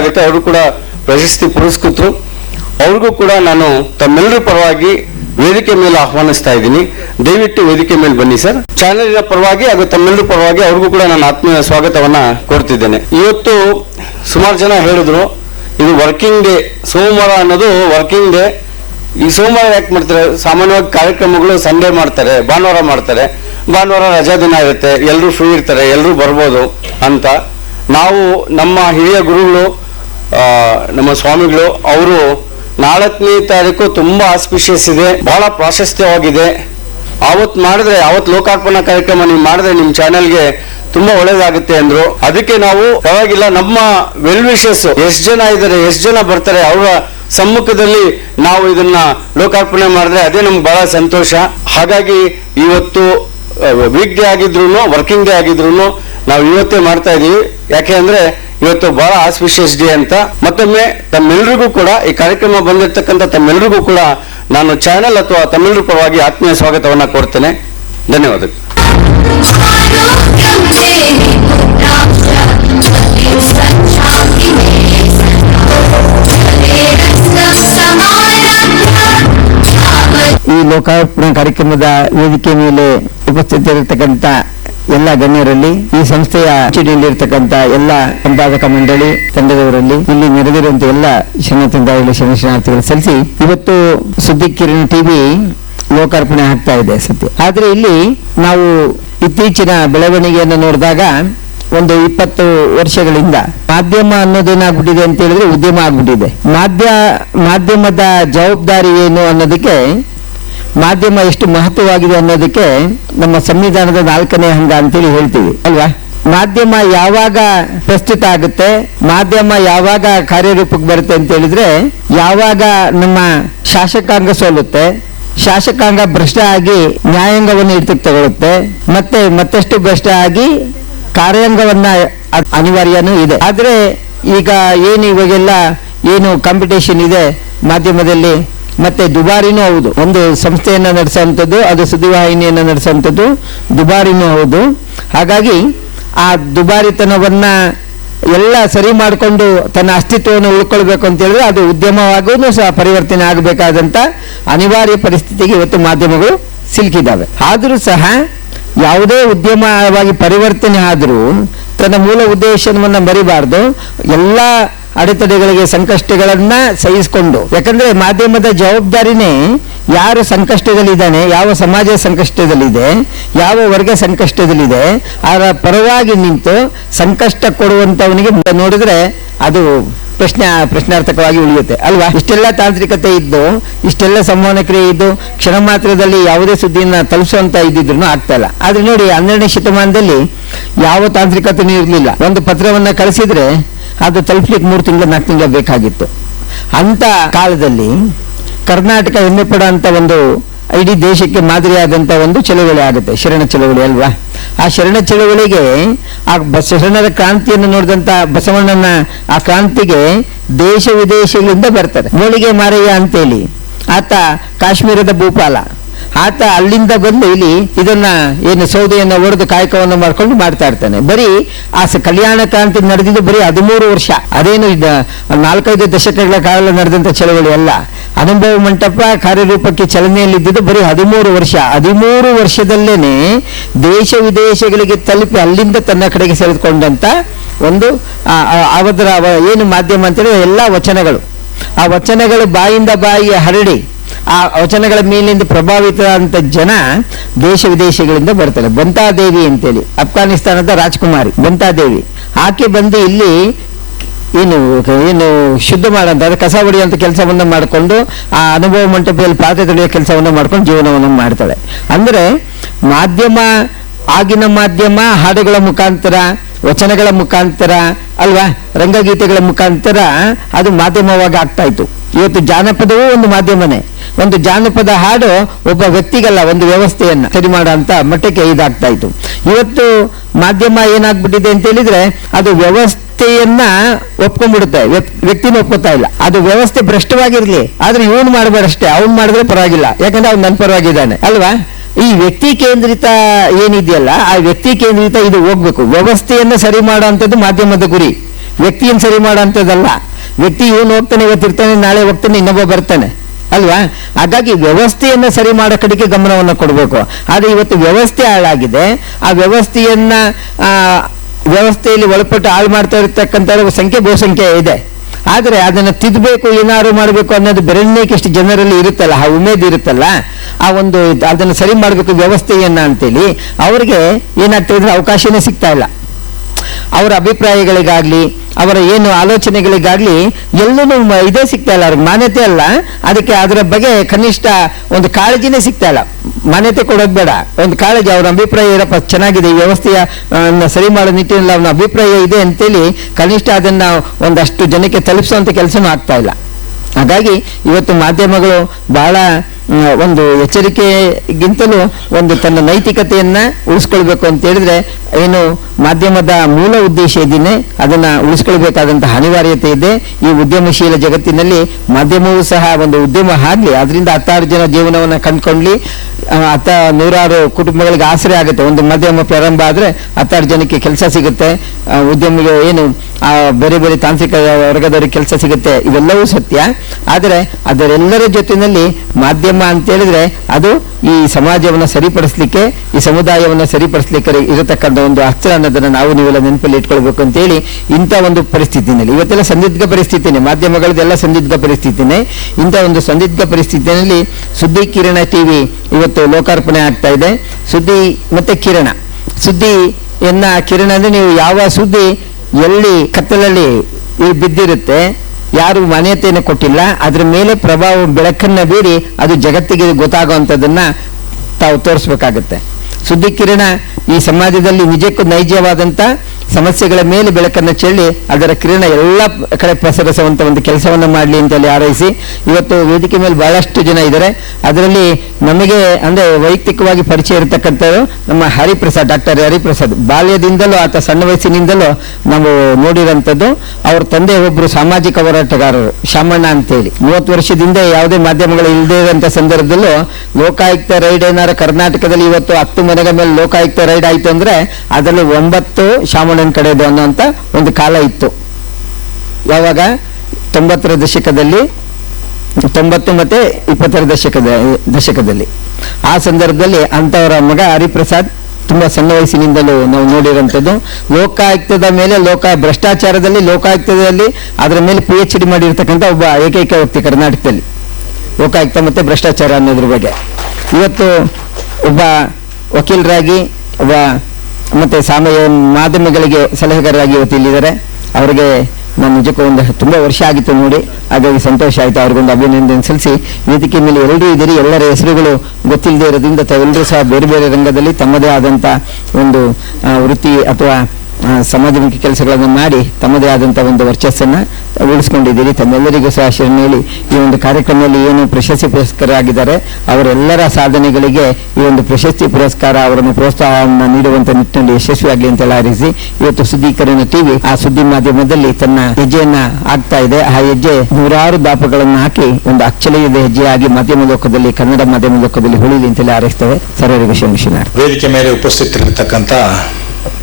ಆಗುತ್ತೆ. ಅವರು ಕೂಡ ಪ್ರಶಸ್ತಿ ಪುರಸ್ಕೃತರು. ಅವ್ರಿಗೂ ಕೂಡ ನಾನು ತಮ್ಮೆಲ್ಲರ ಪರವಾಗಿ ವೇದಿಕೆ ಮೇಲೆ ಆಹ್ವಾನಿಸ್ತಾ ಇದ್ದೀನಿ. ದಯವಿಟ್ಟು ವೇದಿಕೆ ಮೇಲೆ ಬನ್ನಿ ಸರ್. ಚಾನೆಲಿನ ಪರವಾಗಿ ಹಾಗೂ ತಮ್ಮೆಲ್ಲರ ಪರವಾಗಿ ಅವ್ರಿಗೂ ಕೂಡ ನಾನು ಆತ್ಮೀಯ ಸ್ವಾಗತವನ್ನ ಕೋರ್ತಿದ್ದೇನೆ. ಇವತ್ತು ಸುಮಾರು ಜನ ಹೇಳಿದ್ರು ಇದು ವರ್ಕಿಂಗ್ ಡೇ, ಸೋಮವಾರ ಅನ್ನೋದು ವರ್ಕಿಂಗ್ ಡೇ. ಈ ಸೋಮವಾರ ಯಾಕೆ ಮಾಡ್ತಾರೆ? ಸಾಮಾನ್ಯವಾಗಿ ಕಾರ್ಯಕ್ರಮಗಳು ಸಂಡೇ ಮಾಡ್ತಾರೆ, ಭಾನುವಾರ ಮಾಡ್ತಾರೆ. ಭಾನುವಾರ ರಜಾ ದಿನ ಇರುತ್ತೆ, ಎಲ್ಲರೂ ಫ್ರೀ ಇರ್ತಾರೆ, ಎಲ್ಲರೂ ಬರ್ಬೋದು ಅಂತ. ನಾವು ನಮ್ಮ ಹಿರಿಯ ಗುರುಗಳು, ನಮ್ಮ ಸ್ವಾಮಿಗಳು, ಅವರು 4ನೇ ತಾರೀಕು ತುಂಬಾ ಆಸ್ಪಿಷಿಯಸ್ ಇದೆ, ಬಹಳ ಪ್ರಾಶಸ್ತ್ಯವಾಗಿದೆ. ಆವತ್ತು ಮಾಡಿದ್ರೆ, ಆವತ್ತು ಲೋಕಾರ್ಪಣಾ ಕಾರ್ಯಕ್ರಮ ನೀವು ಮಾಡಿದ್ರೆ ನಿಮ್ಮ ಚಾನೆಲ್ಗೆ ತುಂಬಾ ಒಳ್ಳೇದಾಗುತ್ತೆ ಅಂದ್ರು. ಅದಕ್ಕೆ ನಾವು ಪರವಾಗಿಲ್ಲ, ನಮ್ಮ ವೆಲ್ ವಿಶಸ್ ಎಷ್ಟು ಜನ ಇದ್ದಾರೆ, ಎಷ್ಟು ಜನ ಬರ್ತಾರೆ, ಅವರ ಸಮ್ಮುಖದಲ್ಲಿ ನಾವು ಇದನ್ನ ಲೋಕಾರ್ಪಣೆ ಮಾಡಿದ್ರೆ ಅದೇ ನಮ್ಗೆ ಬಹಳ ಸಂತೋಷ. ಹಾಗಾಗಿ ಇವತ್ತು ವೀಕ್ ಡೇ ಆಗಿದ್ರು, ವರ್ಕಿಂಗ್ ಡೇ ಆಗಿದ್ರು ನಾವು ಇವತ್ತೇ ಮಾಡ್ತಾ ಇದೀವಿ. ಯಾಕೆ ಅಂದ್ರೆ ಇವತ್ತು ಬಹಳ ಆಸ್ಪಿಷಿಯಸ್ ಡೇ ಅಂತ. ಮತ್ತೊಮ್ಮೆ ತಮ್ಮೆಲ್ಲರಿಗೂ ಕೂಡ ಈ ಕಾರ್ಯಕ್ರಮ ಬಂದಿರತಕ್ಕಂಥ ತಮ್ಮೆಲ್ಲರಿಗೂ ಕೂಡ ನಾನು ಚಾನೆಲ್ ಅಥವಾ ತಮ್ಮೆಲ್ಲರ ಪರವಾಗಿ ಆತ್ಮೀಯ ಸ್ವಾಗತವನ್ನ ಕೋರ್ತೇನೆ. ಧನ್ಯವಾದಗಳು. ಈ ಲೋಕಾರ್ಪಣಾ ಕಾರ್ಯಕ್ರಮದ ವೇದಿಕೆ ಮೇಲೆ ಉಪಸ್ಥಿತರಿರತಕ್ಕಂಥ ಎಲ್ಲ ಗಣ್ಯರಲ್ಲಿ, ಈ ಸಂಸ್ಥೆಯ ಇರ್ತಕ್ಕಂಥ ಎಲ್ಲ ಸಂಪಾದಕ ಮಂಡಳಿ ತಂಡದವರಲ್ಲಿ, ಇಲ್ಲಿ ನೆರೆದಿರುವಂತಹ ಎಲ್ಲ ಶರಣಾರ್ಥಿಗಳು ಸಲ್ಲಿಸಿ ಇವತ್ತು ಸುದ್ದಿ ಕಿರಣ ಟಿವಿ ಲೋಕಾರ್ಪಣೆ ಆಗ್ತಾ ಇದೆ ಸತ್ಯ. ಆದ್ರೆ ಇಲ್ಲಿ ನಾವು ಇತ್ತೀಚಿನ ಬೆಳವಣಿಗೆಯನ್ನು ನೋಡಿದಾಗ ಒಂದು 20 ವರ್ಷಗಳಿಂದ ಮಾಧ್ಯಮ ಅನ್ನೋದೇನಾಗ್ಬಿಟ್ಟಿದೆ ಅಂತ ಹೇಳಿದ್ರೆ ಉದ್ಯಮ ಆಗ್ಬಿಟ್ಟಿದೆ. ಮಾಧ್ಯಮದ ಜವಾಬ್ದಾರಿ ಏನು ಅನ್ನೋದಕ್ಕೆ, ಮಾಧ್ಯಮ ಎಷ್ಟು ಮಹತ್ವವಾಗಿದೆ ಅನ್ನೋದಕ್ಕೆ ನಮ್ಮ ಸಂವಿಧಾನದ 4ನೇ ಅಂಗ ಅಂತೇಳಿ ಹೇಳ್ತೀವಿ ಅಲ್ವಾ. ಮಾಧ್ಯಮ ಯಾವಾಗ ಪ್ರಸ್ತುತ ಆಗುತ್ತೆ, ಮಾಧ್ಯಮ ಯಾವಾಗ ಕಾರ್ಯರೂಪಕ್ಕೆ ಬರುತ್ತೆ ಅಂತ ಹೇಳಿದ್ರೆ ಯಾವಾಗ ನಮ್ಮ ಶಾಸಕಾಂಗ ಸೋಲುತ್ತೆ, ಶಾಸಕಾಂಗ ಭ್ರಷ್ಟ ಆಗಿ ನ್ಯಾಯಾಂಗವನ್ನು ಹಿಡಿತಕ್ಕೆ ತಗೊಳುತ್ತೆ, ಮತ್ತಷ್ಟು ಭ್ರಷ್ಟ ಆಗಿ ಕಾರ್ಯಾಂಗವನ್ನ ಅನಿವಾರ್ಯನೂ ಇದೆ. ಆದ್ರೆ ಈಗ ಇವಾಗೆಲ್ಲ ಕಾಂಪಿಟೇಷನ್ ಇದೆ ಮಾಧ್ಯಮದಲ್ಲಿ, ಮತ್ತೆ ದುಬಾರಿನೂ ಹೌದು. ಒಂದು ಸಂಸ್ಥೆಯನ್ನ ನಡೆಸುವಂಥದ್ದು, ಅದು ಸುದ್ದಿವಾಹಿನಿಯನ್ನ ನಡೆಸುವಂಥದ್ದು ದುಬಾರಿನೂ ಹೌದು. ಹಾಗಾಗಿ ಆ ದುಬಾರಿತನವನ್ನ ಎಲ್ಲ ಸರಿ ಮಾಡಿಕೊಂಡು ತನ್ನ ಅಸ್ತಿತ್ವವನ್ನು ಉಳ್ಕೊಳ್ಬೇಕು ಅಂತ ಹೇಳಿದ್ರೆ ಅದು ಉದ್ಯಮವಾಗೂ ಸಹ ಪರಿವರ್ತನೆ ಆಗಬೇಕಾದಂತ ಅನಿವಾರ್ಯ ಪರಿಸ್ಥಿತಿಗೆ ಇವತ್ತು ಮಾಧ್ಯಮಗಳು ಸಿಲುಕಿದ್ದಾವೆ. ಆದರೂ ಸಹ ಯಾವುದೇ ಉದ್ಯಮವಾಗಿ ಪರಿವರ್ತನೆ ಆದರೂ ತನ್ನ ಮೂಲ ಉದ್ದೇಶವನ್ನ ಮರಿಬಾರ್ದು. ಎಲ್ಲ ಅಡೆತಡೆಗಳಿಗೆ, ಸಂಕಷ್ಟಗಳನ್ನ ಸಹಿಸಿಕೊಂಡು, ಯಾಕಂದ್ರೆ ಮಾಧ್ಯಮದ ಜವಾಬ್ದಾರಿನೇ ಯಾರು ಸಂಕಷ್ಟದಲ್ಲಿದ್ದಾನೆ, ಯಾವ ಸಮಾಜ ಸಂಕಷ್ಟದಲ್ಲಿದೆ, ಯಾವ ವರ್ಗ ಸಂಕಷ್ಟದಲ್ಲಿದೆ, ಅವರ ಪರವಾಗಿ ನಿಂತು ಸಂಕಷ್ಟ ಕೊಡುವಂತವನಿಗೆ ನೋಡಿದ್ರೆ ಅದು ಪ್ರಶ್ನಾರ್ಥಕವಾಗಿ ಉಳಿಯುತ್ತೆ ಅಲ್ವಾ. ಇಷ್ಟೆಲ್ಲ ತಾಂತ್ರಿಕತೆ ಇದ್ದು, ಇಷ್ಟೆಲ್ಲ ಸಂವಹನ ಕ್ರಿಯೆ ಇದ್ದು, ಕ್ಷಣ ಮಾತ್ರದಲ್ಲಿ ಯಾವುದೇ ಸುದ್ದಿಯನ್ನ ತಲುಪಿಸುವಂತ ಇದ್ದಿದ್ರು ಆಗ್ತಾ ಇಲ್ಲ. ಆದ್ರೆ ನೋಡಿ, 12ನೇ ಶತಮಾನದಲ್ಲಿ ಯಾವ ತಾಂತ್ರಿಕತೆನೂ ಇರಲಿಲ್ಲ. ಒಂದು ಪತ್ರವನ್ನ ಕಳಿಸಿದ್ರೆ ಅದು ತಲುಪಲಿಕ್ಕೆ 3 ತಿಂಗಳು 4 ತಿಂಗಳು ಬೇಕಾಗಿತ್ತು. ಅಂತ ಕಾಲದಲ್ಲಿ ಕರ್ನಾಟಕ ಹೆಮ್ಮೆ ಪಡುವಂತ ಒಂದು ಇಡೀ ದೇಶಕ್ಕೆ ಮಾದರಿಯಾದಂತ ಒಂದು ಚಳವಳಿ ಆಗುತ್ತೆ, ಶರಣ ಚಳವಳಿ ಅಲ್ವಾ. ಆ ಶರಣ ಚಳವಳಿಗೆ, ಆ ಶರಣರ ಕ್ರಾಂತಿಯನ್ನು ನೋಡಿದಂತ ಬಸವಣ್ಣನ ಆ ಕ್ರಾಂತಿಗೆ ದೇಶ ವಿದೇಶಗಳಿಂದ ಬರ್ತಾರೆ. ಮೋಳಿಗೆ ಮಾರಯ್ಯ ಅಂತೇಳಿ ಆತ ಕಾಶ್ಮೀರದ ಭೂಪಾಲ, ಆತ ಅಲ್ಲಿಂದ ಬಂದು ಇಲ್ಲಿ ಇದನ್ನ ಸೌದೆಯನ್ನ ಒಡೆದು ಕಾಯಕವನ್ನು ಮಾಡ್ಕೊಂಡು ಮಾಡ್ತಾ ಇರ್ತಾನೆ. ಬರೀ ಆ ಕಲ್ಯಾಣ ಕ್ರಾಂತಿ ನಡೆದಿದ್ದು ಬರೀ 13 ವರ್ಷ. ಅದೇನು 4-5 ದಶಕಗಳ ಕಾಲ ನಡೆದಂತ ಚಳವಳಿ ಅಲ್ಲ. ಅನುಭವ ಮಂಟಪ ಕಾರ್ಯರೂಪಕ್ಕೆ ಚಲನೆಯಲ್ಲಿದ್ದು ಬರೀ 13 ವರ್ಷ. 13 ವರ್ಷದಲ್ಲೇನೆ ದೇಶ ವಿದೇಶಗಳಿಗೆ ತಲುಪಿ ಅಲ್ಲಿಂದ ತನ್ನ ಕಡೆಗೆ ಸೆಳೆದುಕೊಂಡಂತ ಒಂದು ಮಾಧ್ಯಮ ಅಂತೇಳಿ ಎಲ್ಲ ವಚನಗಳು, ಆ ವಚನಗಳು ಬಾಯಿಂದ ಬಾಯಿಗೆ ಹರಡಿ ಆ ವಚನಗಳ ಮೇಲಿಂದ ಪ್ರಭಾವಿತ ಅಂತ ಜನ ದೇಶ ವಿದೇಶಗಳಿಂದ ಬರ್ತಾರೆ. ಬಂತಾದೇವಿ ಅಂತೇಳಿ, ಅಫ್ಘಾನಿಸ್ತಾನದ ರಾಜ್ಕುಮಾರಿ ಬಂತಾದೇವಿ, ಆಕೆ ಬಂದು ಇಲ್ಲಿ ಏನು ಶುದ್ಧ ಮಾಡಂತ, ಅದು ಕಸ ಹೊಡೆಯುವಂತ ಕೆಲಸವನ್ನ ಮಾಡಿಕೊಂಡು ಆ ಅನುಭವ ಮಂಟಪದಲ್ಲಿ ಪಾತ್ರೆ ತೊಳೆಯೋ ಕೆಲಸವನ್ನ ಮಾಡ್ಕೊಂಡು ಜೀವನವನ್ನು ಮಾಡ್ತಾಳೆ. ಅಂದ್ರೆ ಮಾಧ್ಯಮ, ಆಗಿನ ಮಾಧ್ಯಮ ಹಾಡುಗಳ ಮುಖಾಂತರ, ವಚನಗಳ ಮುಖಾಂತರ ಅಲ್ವಾ, ರಂಗಗೀತೆಗಳ ಮುಖಾಂತರ ಅದು ಮಾಧ್ಯಮವಾಗಿ ಆಗ್ತಾ ಇತ್ತು. ಇವತ್ತು ಜಾನಪದವೂ ಒಂದು ಮಾಧ್ಯಮನೇ. ಒಂದು ಜಾನಪದ ಹಾಡು ಒಬ್ಬ ವ್ಯಕ್ತಿಗಲ್ಲ, ಒಂದು ವ್ಯವಸ್ಥೆಯನ್ನ ಸರಿ ಮಾಡೋ ಅಂತ ಮಟ್ಟಕ್ಕೆ ಇದಾಗ್ತಾ ಇತ್ತು. ಇವತ್ತು ಮಾಧ್ಯಮ ಏನಾಗ್ಬಿಟ್ಟಿದೆ ಅಂತ ಹೇಳಿದ್ರೆ ಅದು ವ್ಯವಸ್ಥೆಯನ್ನ ಒಪ್ಕೊಂಡ್ಬಿಡುತ್ತೆ, ವ್ಯಕ್ತಿನ ಒಪ್ಕೋತಾ ಇಲ್ಲ. ಅದು ವ್ಯವಸ್ಥೆ ಭ್ರಷ್ಟವಾಗಿರ್ಲಿ, ಆದ್ರೆ ಇವನು ಮಾಡಬೇಡಷ್ಟೇ, ಅವ್ನು ಮಾಡಿದ್ರೆ ಪರವಾಗಿಲ್ಲ, ಯಾಕಂದ್ರೆ ಅವ್ನು ನನ್ನ ಪರವಾಗಿದ್ದಾನೆ ಅಲ್ವಾ. ಈ ವ್ಯಕ್ತಿ ಕೇಂದ್ರಿತ ಏನಿದೆಯಲ್ಲ, ಆ ವ್ಯಕ್ತಿ ಕೇಂದ್ರಿತ ಇದು ಹೋಗ್ಬೇಕು. ವ್ಯವಸ್ಥೆಯನ್ನ ಸರಿ ಮಾಡುವಂಥದ್ದು ಮಾಧ್ಯಮದ ಗುರಿ. ವ್ಯಕ್ತಿಯನ್ನು ಸರಿ ಮಾಡೋ ಅಂಥದ್ದಲ್ಲ. ವ್ಯಕ್ತಿ ಇವನು ಹೋಗ್ತಾನೆ, ಇವತ್ತಿರ್ತಾನೆ, ನಾಳೆ ಹೋಗ್ತಾನೆ, ಇನ್ನೊಬ್ಬ ಬರ್ತಾನೆ ಅಲ್ವಾ. ಹಾಗಾಗಿ ವ್ಯವಸ್ಥೆಯನ್ನು ಸರಿ ಮಾಡೋ ಕಡೆಗೆ ಗಮನವನ್ನು ಕೊಡಬೇಕು. ಆದರೆ ಇವತ್ತು ವ್ಯವಸ್ಥೆ ಹಾಳಾಗಿದೆ. ಆ ವ್ಯವಸ್ಥೆಯಲ್ಲಿ ಒಳಪಟ್ಟು ಹಾಳು ಮಾಡ್ತಾ ಇರತಕ್ಕಂಥವ್ರ ಸಂಖ್ಯೆ ಬಹುಸಂಖ್ಯೆ ಇದೆ. ಆದರೆ ಅದನ್ನು ತಿದ್ದಬೇಕು, ಏನಾದ್ರು ಮಾಡಬೇಕು ಅನ್ನೋದು ಬೆರಳಿನೇಕಿಷ್ಟು ಜನರಲ್ಲಿ ಇರುತ್ತಲ್ಲ, ಆ ಉಮೇದು ಇರುತ್ತಲ್ಲ, ಅದನ್ನು ಸರಿ ಮಾಡಬೇಕು ವ್ಯವಸ್ಥೆಯನ್ನ ಅಂತೇಳಿ ಅವ್ರಿಗೆ ಏನಾಗ್ತಾ ಇದ್ರೆ ಅವಕಾಶನೇ ಸಿಗ್ತಾ ಇಲ್ಲ. ಅವರ ಅಭಿಪ್ರಾಯಗಳಿಗಾಗ್ಲಿ, ಅವರ ಏನು ಆಲೋಚನೆಗಳಿಗಾಗ್ಲಿ ಎಲ್ಲೂ ಇದೇ ಸಿಗ್ತಾ ಇಲ್ಲ. ಅವ್ರಿಗೆ ಮಾನ್ಯತೆ ಅಲ್ಲ, ಅದಕ್ಕೆ ಅದರ ಬಗ್ಗೆ ಕನಿಷ್ಠ ಒಂದು ಕಾಳಜಿನೇ ಸಿಗ್ತಾ ಇಲ್ಲ. ಮಾನ್ಯತೆ ಕೊಡೋದು ಬೇಡ, ಒಂದು ಕಾಳಜಿ, ಅವ್ರ ಅಭಿಪ್ರಾಯ ಇರಪ್ಪ ಚೆನ್ನಾಗಿದೆ, ಈ ವ್ಯವಸ್ಥೆಯ ಸರಿ ಮಾಡೋ ನಿಟ್ಟಿನಲ್ಲಿ ಅವನ ಅಭಿಪ್ರಾಯ ಇದೆ ಅಂತೇಳಿ ಕನಿಷ್ಠ ಅದನ್ನ ಒಂದಷ್ಟು ಜನಕ್ಕೆ ತಲುಪಿಸುವಂತ ಕೆಲಸನೂ ಆಗ್ತಾ ಇಲ್ಲ. ಹಾಗಾಗಿ ಇವತ್ತು ಮಾಧ್ಯಮಗಳು ಬಹಳ ಒಂದು ಎಚ್ಚರಿಕೆಗಿಂತಲೂ ಒಂದು ತನ್ನ ನೈತಿಕತೆಯನ್ನ ಉಳಿಸ್ಕೊಳ್ಬೇಕು ಅಂತ ಹೇಳಿದ್ರೆ ಏನು ಮಾಧ್ಯಮದ ಮೂಲ ಉದ್ದೇಶ ಇದೀನೆ ಅದನ್ನ ಉಳಿಸ್ಕೊಳ್ಬೇಕಾದಂತಹ ಅನಿವಾರ್ಯತೆ ಇದೆ. ಈ ಉದ್ಯಮಶೀಲ ಜಗತ್ತಿನಲ್ಲಿ ಮಾಧ್ಯಮವೂ ಸಹ ಒಂದು ಉದ್ಯಮ ಆಗ್ಲಿ, ಅದರಿಂದ 10 ಜನ ಜೀವನವನ್ನ ಕಂಡುಕೊಳ್ಳಿ, ನೂರಾರು ಕುಟುಂಬಗಳಿಗೆ ಆಸರೆ ಆಗುತ್ತೆ. ಒಂದು ಮಾಧ್ಯಮ ಪ್ರಾರಂಭ ಆದ್ರೆ 10 ಜನಕ್ಕೆ ಕೆಲಸ ಸಿಗುತ್ತೆ, ಉದ್ಯಮಿಗೆ ಏನು ಬೇರೆ ಬೇರೆ ತಾಂತ್ರಿಕ ವರ್ಗದವರಿಗೆ ಕೆಲಸ ಸಿಗುತ್ತೆ. ಇವೆಲ್ಲವೂ ಸತ್ಯ. ಆದರೆ ಅದರೆಲ್ಲರ ಜೊತೆಯಲ್ಲಿ ಮಾಧ್ಯಮ ಅಂತ ಹೇಳಿದ್ರೆ ಅದು ಈ ಸಮಾಜವನ್ನು ಸರಿಪಡಿಸ್ಲಿಕ್ಕೆ, ಈ ಸಮುದಾಯವನ್ನು ಸರಿಪಡಿಸ್ಲಿಕ್ಕೆ ಇರತಕ್ಕಂಥ ಒಂದು ಅಸ್ತ್ರ ಅನ್ನೋದನ್ನು ನಾವು ನೀವೆಲ್ಲ ನೆನಪಲ್ಲಿ ಇಟ್ಕೊಳ್ಬೇಕು ಅಂತೇಳಿ ಇಂಥ ಒಂದು ಪರಿಸ್ಥಿತಿನಲ್ಲಿ, ಇವತ್ತೆಲ್ಲ ಸಂದಿಗ್ಧ ಪರಿಸ್ಥಿತಿನೇ, ಮಾಧ್ಯಮಗಳದೆಲ್ಲ ಸಂದಿಗ್ಧ ಪರಿಸ್ಥಿತಿನೇ. ಇಂಥ ಒಂದು ಸಂದಿಗ್ಧ ಪರಿಸ್ಥಿತಿಯಲ್ಲಿ ಸುದ್ದಿ ಕಿರಣ ಟಿವಿ ಇವತ್ತು ಲೋಕಾರ್ಪಣೆ ಆಗ್ತಾ ಇದೆ. ಸುದ್ದಿ ಮತ್ತೆ ಕಿರಣ, ಕಿರಣ ಅಂದ್ರೆ ನೀವು ಯಾವ ಸುದ್ದಿ ಎಲ್ಲಿ ಕತ್ತಲಲ್ಲಿ ಬಿದ್ದಿರುತ್ತೆ, ಯಾರು ಮಾನ್ಯತೆಯನ್ನು ಕೊಟ್ಟಿಲ್ಲ, ಅದ್ರ ಮೇಲೆ ಪ್ರಭಾವ ಬೆಳಕನ್ನ ಬೀರಿ ಅದು ಜಗತ್ತಿಗೆ ಗೊತ್ತಾಗುವಂಥದ್ದನ್ನ ತಾವು ತೋರಿಸ್ಬೇಕಾಗತ್ತೆ. ಸುದ್ದಿ ಕಿರಣ ಈ ಸಮಾಜದಲ್ಲಿ ನಿಜಕ್ಕೂ ನೈಜವಾದಂಥ ಸಮಸ್ಯೆಗಳ ಮೇಲೆ ಬೆಳಕನ್ನು ಚೆಲ್ಲಿ ಅದರ ಕಿರಣ ಎಲ್ಲ ಕಡೆ ಪ್ರಸರಿಸುವಂಥ ಒಂದು ಕೆಲಸವನ್ನು ಮಾಡಲಿ ಅಂತೇಳಿ ಹಾರೈಸಿ ಇವತ್ತು ವೇದಿಕೆ ಮೇಲೆ ಬಹಳಷ್ಟು ಜನ ಇದ್ದಾರೆ. ಅದರಲ್ಲಿ ನಮಗೆ ಅಂದರೆ ವೈಯಕ್ತಿಕವಾಗಿ ಪರಿಚಯ ಇರತಕ್ಕಂಥವ್ರು ನಮ್ಮ ಡಾಕ್ಟರ್ ಹರಿಪ್ರಸಾದ್. ಬಾಲ್ಯದಿಂದಲೂ ಆತ ಸಣ್ಣ ವಯಸ್ಸಿನಿಂದಲೂ ನಾವು ನೋಡಿರೋಂಥದ್ದು. ಅವ್ರ ತಂದೆ ಒಬ್ಬರು ಸಾಮಾಜಿಕ ಹೋರಾಟಗಾರರು, ಶಾಮಣ್ಣ ಅಂತೇಳಿ. 30 ವರ್ಷದಿಂದ ಯಾವುದೇ ಮಾಧ್ಯಮಗಳು ಇಲ್ಲದೇ ಇರೋಂಥ ಸಂದರ್ಭದಲ್ಲೂ ಲೋಕಾಯುಕ್ತ ರೈಡ್ ಏನಾರು ಕರ್ನಾಟಕದಲ್ಲಿ ಇವತ್ತು 10 ಮನೆಗಳ ಮೇಲೆ ಲೋಕಾಯುಕ್ತ ರೈಡ್ ಆಯಿತು ಅಂದರೆ ಅದರಲ್ಲಿ 9 ಶಾಮಣ್ಣ ಕಡೆದು ಅನ್ನುವಂತ ಒಂದು ಕಾಲ ಇತ್ತು. ಯಾವಾಗ 90ರ ದಶಕದಲ್ಲಿ, 90 ಮತ್ತೆ 20ರ ದಶಕದಲ್ಲಿ ಆ ಸಂದರ್ಭದಲ್ಲಿ ಅಂತವರ ಮಗ ಹರಿಪ್ರಸಾದ್ ತುಂಬಾ ಸಣ್ಣ ವಯಸ್ಸಿನಿಂದಲೂ ನಾವು ನೋಡಿರುವಂಥದ್ದು. ಲೋಕಾಯುಕ್ತದ ಮೇಲೆ ಭ್ರಷ್ಟಾಚಾರದಲ್ಲಿ ಲೋಕಾಯುಕ್ತದಲ್ಲಿ ಅದರ ಮೇಲೆ PhD ಮಾಡಿರ್ತಕ್ಕಂಥ ಒಬ್ಬ ಏಕೈಕ ವ್ಯಕ್ತಿ ಕರ್ನಾಟಕದಲ್ಲಿ, ಲೋಕಾಯುಕ್ತ ಮತ್ತೆ ಭ್ರಷ್ಟಾಚಾರ ಅನ್ನೋದ್ರ ಬಗ್ಗೆ. ಇವತ್ತು ಒಬ್ಬ ವಕೀಲರಾಗಿ ಮತ್ತೆ ಮಾಧ್ಯಮಗಳಿಗೆ ಸಲಹೆಗಾರರಾಗಿ ಇವತ್ತು ಇಲ್ಲಿದ್ದಾರೆ. ಅವರಿಗೆ ನಾನು ನಿಜಕ್ಕೂ ತುಂಬ ವರ್ಷ ಆಗಿತ್ತು ನೋಡಿ, ಹಾಗಾಗಿ ಸಂತೋಷ ಆಯಿತು. ಅವ್ರಿಗೊಂದು ಅಭಿನಂದನೆ ಸಲ್ಲಿಸಿ, ವೇದಿಕೆ ಮೇಲೆ ಎಲ್ಲರೂ ಇದ್ದೀರಿ, ಎಲ್ಲರ ಹೆಸರುಗಳು ಗೊತ್ತಿಲ್ಲದೆ ಇರೋದ್ರಿಂದ ತಾವೆಲ್ಲರೂ ಸಹ ಬೇರೆ ಬೇರೆ ರಂಗದಲ್ಲಿ ತಮ್ಮದೇ ಆದಂಥ ಒಂದು ವೃತ್ತಿ ಅಥವಾ ಸಮಾಜಮುಖಿ ಕೆಲಸಗಳನ್ನು ಮಾಡಿ ತಮ್ಮದೇ ಆದಂಥ ಒಂದು ವರ್ಚಸ್ಸನ್ನು ಉಳಿಸ್ಕೊಂಡಿದ್ದೀರಿ. ತಮ್ಮೆಲ್ಲರಿಗೂ ಸಹ ಶರಣ ಹೇಳಿ ಈ ಒಂದು ಕಾರ್ಯಕ್ರಮದಲ್ಲಿ ಏನು ಪ್ರಶಸ್ತಿ ಪುರಸ್ಕರಾಗಿದ್ದಾರೆ ಅವರೆಲ್ಲರ ಸಾಧನೆಗಳಿಗೆ ಈ ಒಂದು ಪ್ರಶಸ್ತಿ ಪುರಸ್ಕಾರ ಅವರನ್ನು ಪ್ರೋತ್ಸಾಹವನ್ನು ನೀಡುವಂಥ ನಿಟ್ಟಿನಲ್ಲಿ ಯಶಸ್ವಿಯಾಗಲಿ ಅಂತ ಹಾರೈಸಿ ಇವತ್ತು ಸುದ್ದಿಕರಣ ಟಿವಿ ಆ ಸುದ್ದಿ ಮಾಧ್ಯಮದಲ್ಲಿ ತನ್ನ ಹೆಜ್ಜೆಯನ್ನ ಆಗ್ತಾ ಇದೆ. ಆ ಹೆಜ್ಜೆ ನೂರಾರು ದಾಪಗಳನ್ನು ಹಾಕಿ ಒಂದು ಅಚ್ಚಳಿಯದ ಹೆಜ್ಜೆಯಾಗಿ ಮಾಧ್ಯಮ ಲೋಕದಲ್ಲಿ, ಕನ್ನಡ ಮಾಧ್ಯಮ ಲೋಕದಲ್ಲಿ ಹೊಳಿಲಿ ಅಂತೇಳಿ ಹಾರೈಸ್ತೇವೆ. ಸರ್ವರಿಗೂ ಶಮಿಸಿದ್ದಾರೆ. ವೇದಿಕೆ ಮೇಲೆ ಉಪಸ್ಥಿತರಿರತಕ್ಕಂಥ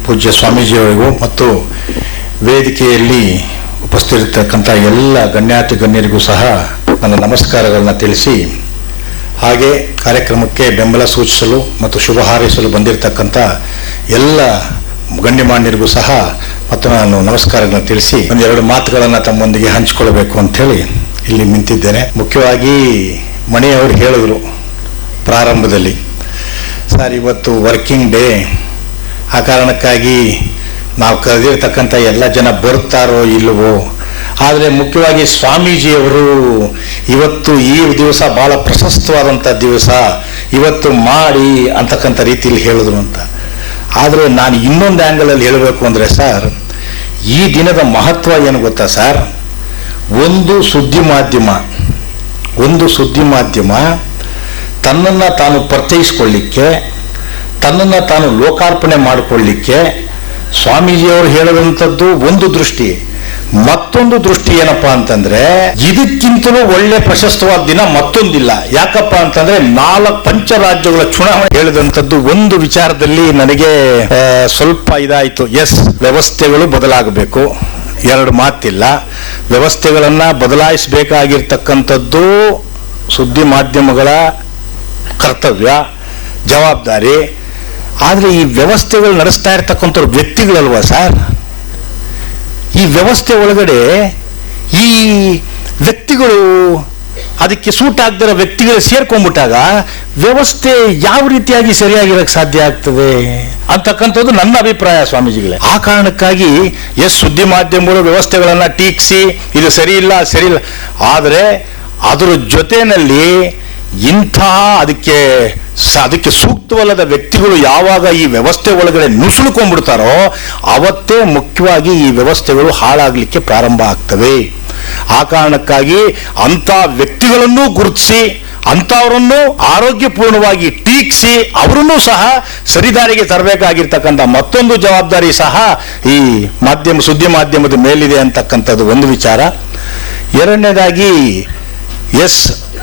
ಪೂಜ್ಯ ಸ್ವಾಮೀಜಿಯವರಿಗೂ ಮತ್ತು ವೇದಿಕೆಯಲ್ಲಿ ಉಪಸ್ಥಿತರಿರತಕ್ಕಂಥ ಎಲ್ಲ ಗಣ್ಯಾತಿ ಗಣ್ಯರಿಗೂ ಸಹ ನನ್ನ ನಮಸ್ಕಾರಗಳನ್ನ ತಿಳಿಸಿ, ಹಾಗೆ ಕಾರ್ಯಕ್ರಮಕ್ಕೆ ಬೆಂಬಲ ಸೂಚಿಸಲು ಮತ್ತು ಶುಭ ಹಾರೈಸಲು ಬಂದಿರತಕ್ಕಂಥ ಎಲ್ಲ ಗಣ್ಯಮಾನ್ಯರಿಗೂ ಸಹ ಮತ್ತು ನಾನು ನಮಸ್ಕಾರಗಳನ್ನ ತಿಳಿಸಿ 1-2 ಮಾತುಗಳನ್ನು ತಮ್ಮೊಂದಿಗೆ ಹಂಚಿಕೊಳ್ಳಬೇಕು ಅಂಥೇಳಿ ಇಲ್ಲಿ ನಿಂತಿದ್ದೇನೆ. ಮುಖ್ಯವಾಗಿ ಮಣಿಯವರು ಹೇಳಿದ್ರು ಪ್ರಾರಂಭದಲ್ಲಿ, ಸರ್ ಇವತ್ತು ವರ್ಕಿಂಗ್ ಡೇ, ಆ ಕಾರಣಕ್ಕಾಗಿ ನಾವು ಕರೆದಿರ್ತಕ್ಕಂಥ ಎಲ್ಲ ಜನ ಬರ್ತಾರೋ ಇಲ್ಲವೋ, ಆದರೆ ಮುಖ್ಯವಾಗಿ ಸ್ವಾಮೀಜಿಯವರು ಇವತ್ತು ಈ ದಿವಸ ಭಾಳ ಪ್ರಶಸ್ತವಾದಂಥ ದಿವಸ, ಇವತ್ತು ಮಾಡಿ ಅಂತಕ್ಕಂಥ ರೀತಿಯಲ್ಲಿ ಹೇಳಿದ್ರು ಅಂತ. ಆದರೆ ನಾನು ಇನ್ನೊಂದು ಆ್ಯಂಗಲಲ್ಲಿ ಹೇಳಬೇಕು ಅಂದರೆ ಸರ್, ಈ ದಿನದ ಮಹತ್ವ ಏನು ಗೊತ್ತಾ ಸರ್, ಒಂದು ಸುದ್ದಿ ಮಾಧ್ಯಮ ತನ್ನನ್ನು ತಾನು ಪರಿಚಯಿಸ್ಕೊಳ್ಳಿಕ್ಕೆ, ತನ್ನನ್ನು ತಾನು ಲೋಕಾರ್ಪಣೆ ಮಾಡಿಕೊಳ್ಳಿಕ್ಕೆ ಸ್ವಾಮೀಜಿಯವರು ಹೇಳದಂಥದ್ದು ಒಂದು ದೃಷ್ಟಿ. ಮತ್ತೊಂದು ದೃಷ್ಟಿ ಏನಪ್ಪಾ ಅಂತಂದ್ರೆ, ಇದಕ್ಕಿಂತಲೂ ಒಳ್ಳೆ ಪ್ರಶಸ್ತವಾದ ದಿನ ಮತ್ತೊಂದಿಲ್ಲ. ಯಾಕಪ್ಪ ಅಂತಂದ್ರೆ 4 ಪಂಚರಾಜ್ಯಗಳ ಚುನಾವಣೆ ಹೇಳಿದಂಥದ್ದು ಒಂದು ವಿಚಾರದಲ್ಲಿ ನನಗೆ ಸ್ವಲ್ಪ ಇದಾಯಿತು. ಎಸ್, ವ್ಯವಸ್ಥೆಗಳು ಬದಲಾಗಬೇಕು, ಎರಡು ಮಾತಿಲ್ಲ. ವ್ಯವಸ್ಥೆಗಳನ್ನು ಬದಲಾಯಿಸಬೇಕಾಗಿರ್ತಕ್ಕಂಥದ್ದು ಸುದ್ದಿ ಮಾಧ್ಯಮಗಳ ಕರ್ತವ್ಯ, ಜವಾಬ್ದಾರಿ. ಆದರೆ ಈ ವ್ಯವಸ್ಥೆಗಳು ನಡೆಸ್ತಾ ಇರ್ತಕ್ಕಂಥವ್ರು ವ್ಯಕ್ತಿಗಳಲ್ವಾ ಸರ್? ಈ ವ್ಯವಸ್ಥೆ ಒಳಗಡೆ ಈ ವ್ಯಕ್ತಿಗಳು, ಅದಕ್ಕೆ ಸೂಟ್ ಆಗದಿರೋ ವ್ಯಕ್ತಿಗಳು ಸೇರ್ಕೊಂಡ್ಬಿಟ್ಟಾಗ ವ್ಯವಸ್ಥೆ ಯಾವ ರೀತಿಯಾಗಿ ಸರಿಯಾಗಿರಕ್ಕೆ ಸಾಧ್ಯ ಆಗ್ತದೆ ಅಂತಕ್ಕಂಥದ್ದು ನನ್ನ ಅಭಿಪ್ರಾಯ ಸ್ವಾಮೀಜಿಗಳೇ. ಆ ಕಾರಣಕ್ಕಾಗಿ ಸುದ್ದಿ ಮಾಧ್ಯಮಗಳು ವ್ಯವಸ್ಥೆಗಳನ್ನು ಟೀಕಿಸಿ ಇದು ಸರಿ ಇಲ್ಲ ಸರಿ ಇಲ್ಲ, ಆದರೆ ಅದರ ಜೊತೆಯಲ್ಲಿ ಅದಕ್ಕೆ ಸೂಕ್ತವಲ್ಲದ ವ್ಯಕ್ತಿಗಳು ಯಾವಾಗ ಈ ವ್ಯವಸ್ಥೆ ಒಳಗಡೆ ನುಸುಳುಕೊಂಡ್ಬಿಡ್ತಾರೋ ಅವತ್ತೇ ಮುಖ್ಯವಾಗಿ ಈ ವ್ಯವಸ್ಥೆಗಳು ಹಾಳಾಗಲಿಕ್ಕೆ ಪ್ರಾರಂಭ ಆಗ್ತವೆ. ಆ ಕಾರಣಕ್ಕಾಗಿ ಅಂಥ ವ್ಯಕ್ತಿಗಳನ್ನು ಗುರುತಿಸಿ ಅಂಥವರನ್ನು ಆರೋಗ್ಯಪೂರ್ಣವಾಗಿ ಟೀಕಿಸಿ ಅವರನ್ನು ಸಹ ಸರಿದಾರಿಗೆ ತರಬೇಕಾಗಿರ್ತಕ್ಕಂಥ ಮತ್ತೊಂದು ಜವಾಬ್ದಾರಿ ಸಹ ಈ ಸುದ್ದಿ ಮಾಧ್ಯಮದ ಮೇಲಿದೆ ಅಂತಕ್ಕಂಥದ್ದು ಒಂದು ವಿಚಾರ. ಎರಡನೇದಾಗಿ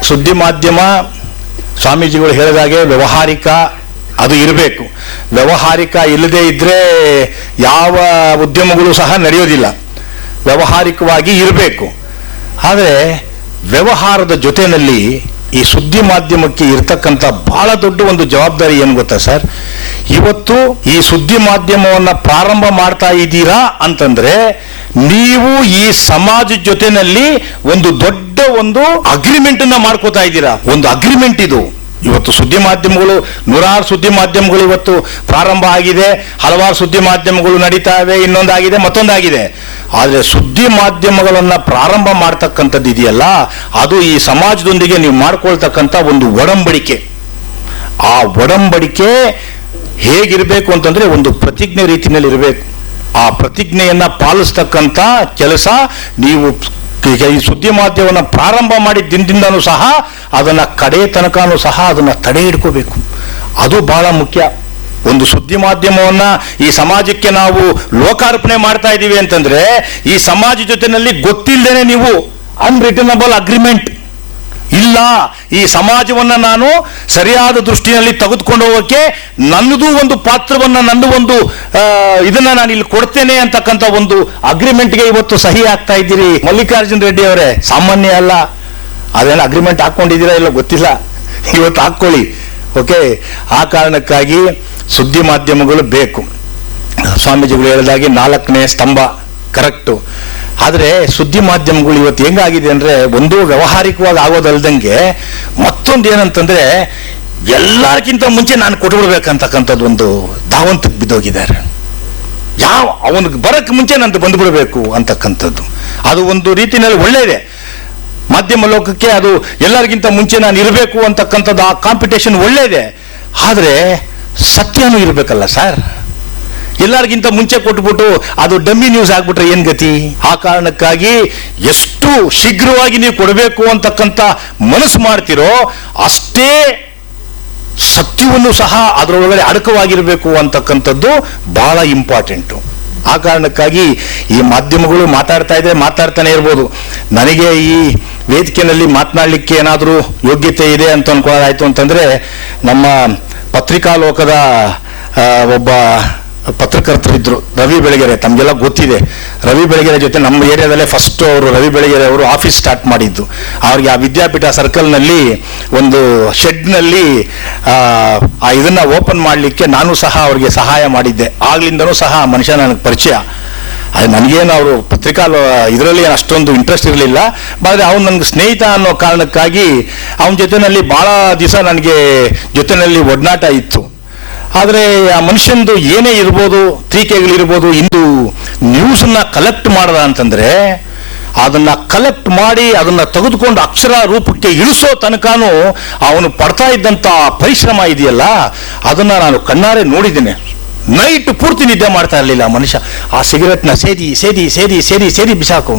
ಸುದ್ದಿ ಮಾಧ್ಯಮ ಸ್ವಾಮೀಜಿಗಳು ಹೇಳಿದಾಗೆ ವ್ಯಾವಹಾರಿಕ ಅದು ಇರಬೇಕು. ವ್ಯಾವಹಾರಿಕ ಇಲ್ಲದೆ ಇದ್ದರೆ ಯಾವ ಉದ್ಯಮಗಳು ಸಹ ನಡೆಯೋದಿಲ್ಲ. ವ್ಯಾವಹಾರಿಕವಾಗಿ ಇರಬೇಕು. ಆದರೆ ವ್ಯವಹಾರದ ಜೊತೆಯಲ್ಲಿ ಈ ಸುದ್ದಿ ಮಾಧ್ಯಮಕ್ಕೆ ಇರ್ತಕ್ಕಂಥ ಬಹಳ ದೊಡ್ಡ ಒಂದು ಜವಾಬ್ದಾರಿ ಏನು ಗೊತ್ತಾ ಸರ್? ಇವತ್ತು ಈ ಸುದ್ದಿ ಮಾಧ್ಯಮವನ್ನು ಪ್ರಾರಂಭ ಮಾಡ್ತಾ ಇದ್ದೀರಾ ಅಂತಂದ್ರೆ ನೀವು ಈ ಸಮಾಜದ ಜೊತೆಯಲ್ಲಿ ಒಂದು ದೊಡ್ಡ ಒಂದು ಅಗ್ರಿಮೆಂಟ್ ಅನ್ನ ಮಾಡ್ಕೋತಾ ಇದ್ದೀರಾ. ಒಂದು ಅಗ್ರಿಮೆಂಟ್ ಇದು. ಇವತ್ತು ಸುದ್ದಿ ಮಾಧ್ಯಮಗಳು, ನೂರಾರು ಸುದ್ದಿ ಮಾಧ್ಯಮಗಳು ಇವತ್ತು ಪ್ರಾರಂಭ ಆಗಿದೆ, ಹಲವಾರು ಸುದ್ದಿ ಮಾಧ್ಯಮಗಳು ನಡೀತಾ ಇವೆ, ಇನ್ನೊಂದಾಗಿದೆ ಮತ್ತೊಂದಾಗಿದೆ. ಆದರೆ ಸುದ್ದಿ ಮಾಧ್ಯಮಗಳನ್ನ ಪ್ರಾರಂಭ ಮಾಡ್ತಕ್ಕಂಥದ್ದು ಇದೆಯಲ್ಲ, ಅದು ಈ ಸಮಾಜದೊಂದಿಗೆ ನೀವು ಮಾಡ್ಕೊಳ್ತಕ್ಕಂಥ ಒಂದು ಒಡಂಬಡಿಕೆ. ಆ ಒಡಂಬಡಿಕೆ ಹೇಗಿರಬೇಕು ಅಂತಂದ್ರೆ ಒಂದು ಪ್ರತಿಜ್ಞೆ ರೀತಿಯಲ್ಲಿ ಇರಬೇಕು. ಆ ಪ್ರತಿಜ್ಞೆಯನ್ನ ಪಾಲಿಸ್ತಕ್ಕಂಥ ಕೆಲಸ ನೀವು ಈ ಸುದ್ದಿ ಮಾಧ್ಯಮವನ್ನು ಪ್ರಾರಂಭ ಮಾಡಿದ ದಿನದಿಂದನೂ ಸಹ ಅದನ್ನ ಕಡೆ ತನಕನೂ ಸಹ ಅದನ್ನ ತಡೆ ಹಿಡ್ಕೋಬೇಕು. ಅದು ಬಹಳ ಮುಖ್ಯ. ಒಂದು ಸುದ್ದಿ ಮಾಧ್ಯಮವನ್ನ ಈ ಸಮಾಜಕ್ಕೆ ನಾವು ಲೋಕಾರ್ಪಣೆ ಮಾಡ್ತಾ ಇದ್ದೀವಿ ಅಂತಂದ್ರೆ ಈ ಸಮಾಜ ಜೊತೆನಲ್ಲಿ ಗೊತ್ತಿಲ್ಲದೇನೆ ನೀವು ಅನ್ರಿಟರ್ನಬಲ್ ಅಗ್ರಿಮೆಂಟ್ ಇಲ್ಲ, ಈ ಸಮಾಜವನ್ನ ನಾನು ಸರಿಯಾದ ದೃಷ್ಟಿಯಲ್ಲಿ ತೆಗೆದುಕೊಂಡು ಹೋಗೋಕೆ ನನ್ನದು ಒಂದು ಪಾತ್ರವನ್ನ, ನನ್ನ ಒಂದು ಇದನ್ನ ನಾನು ಇಲ್ಲಿ ಕೊಡ್ತೇನೆ ಅಂತಕ್ಕಂಥ ಒಂದು ಅಗ್ರಿಮೆಂಟ್ಗೆ ಇವತ್ತು ಸಹಿ ಆಗ್ತಾ ಇದ್ದೀರಿ. ಮಲ್ಲಿಕಾರ್ಜುನ್ ರೆಡ್ಡಿ ಅವರೇ ಸಾಮಾನ್ಯ ಅಲ್ಲ. ಅದೇನು ಅಗ್ರಿಮೆಂಟ್ ಹಾಕೊಂಡಿದ್ದೀರಾ ಇಲ್ಲ ಗೊತ್ತಿಲ್ಲ, ಇವತ್ತು ಹಾಕೊಳ್ಳಿ. ಓಕೆ, ಆ ಕಾರಣಕ್ಕಾಗಿ ಸುದ್ದಿ ಮಾಧ್ಯಮಗಳು ಬೇಕು. ಸ್ವಾಮೀಜಿಗಳು ಹೇಳಿದಾಗೆ 4ನೇ ಸ್ತಂಭ ಕರೆಕ್ಟು. ಆದರೆ ಸುದ್ದಿ ಮಾಧ್ಯಮಗಳು ಇವತ್ತು ಹೆಂಗಾಗಿದೆ ಅಂದ್ರೆ ಒಂದು ವ್ಯಾವಹಾರಿಕವಾಗಿ ಆಗೋದಲ್ದಂಗೆ ಮತ್ತೊಂದು ಏನಂತಂದ್ರೆ ಎಲ್ಲರಿಗಿಂತ ಮುಂಚೆ ನಾನು ಕೊಟ್ಬಿಡ್ಬೇಕಂತಕ್ಕಂಥದ್ದು ಒಂದು ಧಾವಂತಕ್ಕೆ ಬಿದ್ದೋಗಿದ್ದಾರೆ. ಅವನಿಗೆ ಬರಕ್ಕೆ ಮುಂಚೆ ನಂದು ಬಂದ್ಬಿಡ್ಬೇಕು ಅಂತಕ್ಕಂಥದ್ದು ಅದು ಒಂದು ರೀತಿಯಲ್ಲಿ ಒಳ್ಳೆಯದೇ. ಮಾಧ್ಯಮ ಲೋಕಕ್ಕೆ ಅದು ಎಲ್ಲರಿಗಿಂತ ಮುಂಚೆ ನಾನು ಇರಬೇಕು ಅಂತಕ್ಕಂಥದ್ದು, ಆ ಕಾಂಪಿಟೇಷನ್ ಒಳ್ಳೆಯದೇ. ಆದರೆ ಸತ್ಯನೂ ಇರಬೇಕಲ್ಲ ಸರ್. ಎಲ್ಲರಿಗಿಂತ ಮುಂಚೆ ಕೊಟ್ಬಿಟ್ಟು ಅದು ಡಮ್ಮಿ ನ್ಯೂಸ್ ಆಗ್ಬಿಟ್ರೆ ಏನ್ ಗತಿ? ಆ ಕಾರಣಕ್ಕಾಗಿ ಎಷ್ಟು ಶೀಘ್ರವಾಗಿ ನೀವು ಕೊಡಬೇಕು ಅಂತಕ್ಕಂಥ ಮನಸ್ಸು ಮಾಡ್ತಿರೋ ಅಷ್ಟೇ ಸತ್ಯವನ್ನು ಸಹ ಅದರೊಳಗಡೆ ಅಡಕವಾಗಿರಬೇಕು ಅಂತಕ್ಕಂಥದ್ದು ಬಹಳ ಇಂಪಾರ್ಟೆಂಟು. ಆ ಕಾರಣಕ್ಕಾಗಿ ಈ ಮಾಧ್ಯಮಗಳು ಮಾತಾಡ್ತಾ ಇದ್ರೆ ಮಾತಾಡ್ತಾನೆ ಇರ್ಬೋದು. ನನಗೆ ಈ ವೇದಿಕೆಯಲ್ಲಿ ಮಾತನಾಡಲಿಕ್ಕೆ ಏನಾದರೂ ಯೋಗ್ಯತೆ ಇದೆ ಅಂತ ಅನ್ಕೊಳ್ಳೋದಾಯ್ತು ಅಂತಂದ್ರೆ ನಮ್ಮ ಪತ್ರಿಕಾ ಲೋಕದ ಒಬ್ಬ ಪತ್ರಕರ್ತರಿದ್ರು, ರವಿ ಬೆಳಗೆರೆ, ತಮಗೆಲ್ಲ ಗೊತ್ತಿದೆ. ರವಿ ಬೆಳಗೆರೆ ಜೊತೆ ನಮ್ಮ ಏರಿಯಾದಲ್ಲೇ ಫಸ್ಟ್ ಅವರು ರವಿ ಬೆಳಗೆರೆ ಅವರು ಆಫೀಸ್ ಸ್ಟಾರ್ಟ್ ಮಾಡಿದ್ದು. ಅವ್ರಿಗೆ ಆ ವಿದ್ಯಾಪೀಠ ಸರ್ಕಲ್ನಲ್ಲಿ ಒಂದು ಶೆಡ್ನಲ್ಲಿ ಇದನ್ನ ಓಪನ್ ಮಾಡಲಿಕ್ಕೆ ನಾನು ಸಹ ಅವ್ರಿಗೆ ಸಹಾಯ ಮಾಡಿದ್ದೆ. ಆಗ್ಲಿಂದನೂ ಸಹ ಆ ಮನುಷ್ಯ ನನಗೆ ಪರಿಚಯ. ಅದು ನನಗೇನು ಅವರು ಪತ್ರಿಕಾ ಇದರಲ್ಲಿ ಅಷ್ಟೊಂದು ಇಂಟ್ರೆಸ್ಟ್ ಇರಲಿಲ್ಲ. ಆದರೆ ಅವನು ನನಗೆ ಸ್ನೇಹಿತ ಅನ್ನೋ ಕಾರಣಕ್ಕಾಗಿ ಅವನ ಜೊತೆಯಲ್ಲಿ ಭಾಳ ದಿವಸ ನನಗೆ ಜೊತೆಯಲ್ಲಿ ಒಡನಾಟ ಇತ್ತು. ಆದರೆ ಆ ಮನುಷ್ಯಂದು ಏನೇ ಇರ್ಬೋದು, ಟೀಕೆಗಳಿರ್ಬೋದು, ಇಂದು ನ್ಯೂಸನ್ನ ಕಲೆಕ್ಟ್ ಮಾಡದ ಅಂತಂದ್ರೆ ಅದನ್ನ ಕಲೆಕ್ಟ್ ಮಾಡಿ ಅದನ್ನ ತೆಗೆದುಕೊಂಡು ಅಕ್ಷರ ರೂಪಕ್ಕೆ ಇಳಿಸೋ ತನಕನೂ ಅವನು ಪಡ್ತಾ ಇದ್ದಂಥ ಪರಿಶ್ರಮ ಇದೆಯಲ್ಲ, ಅದನ್ನ ನಾನು ಕಣ್ಣಾರೆ ನೋಡಿದ್ದೇನೆ. ನೈಟ್ ಪೂರ್ತಿ ನಿದ್ದೆ ಮಾಡ್ತಾ ಇರಲಿಲ್ಲ ಮನುಷ್ಯ. ಆ ಸಿಗರೆಟ್ನ ಸೇದಿ ಸೇದಿ ಸೇದಿ ಸೇದಿ ಸೇದಿ ಬಿಸಾಕು.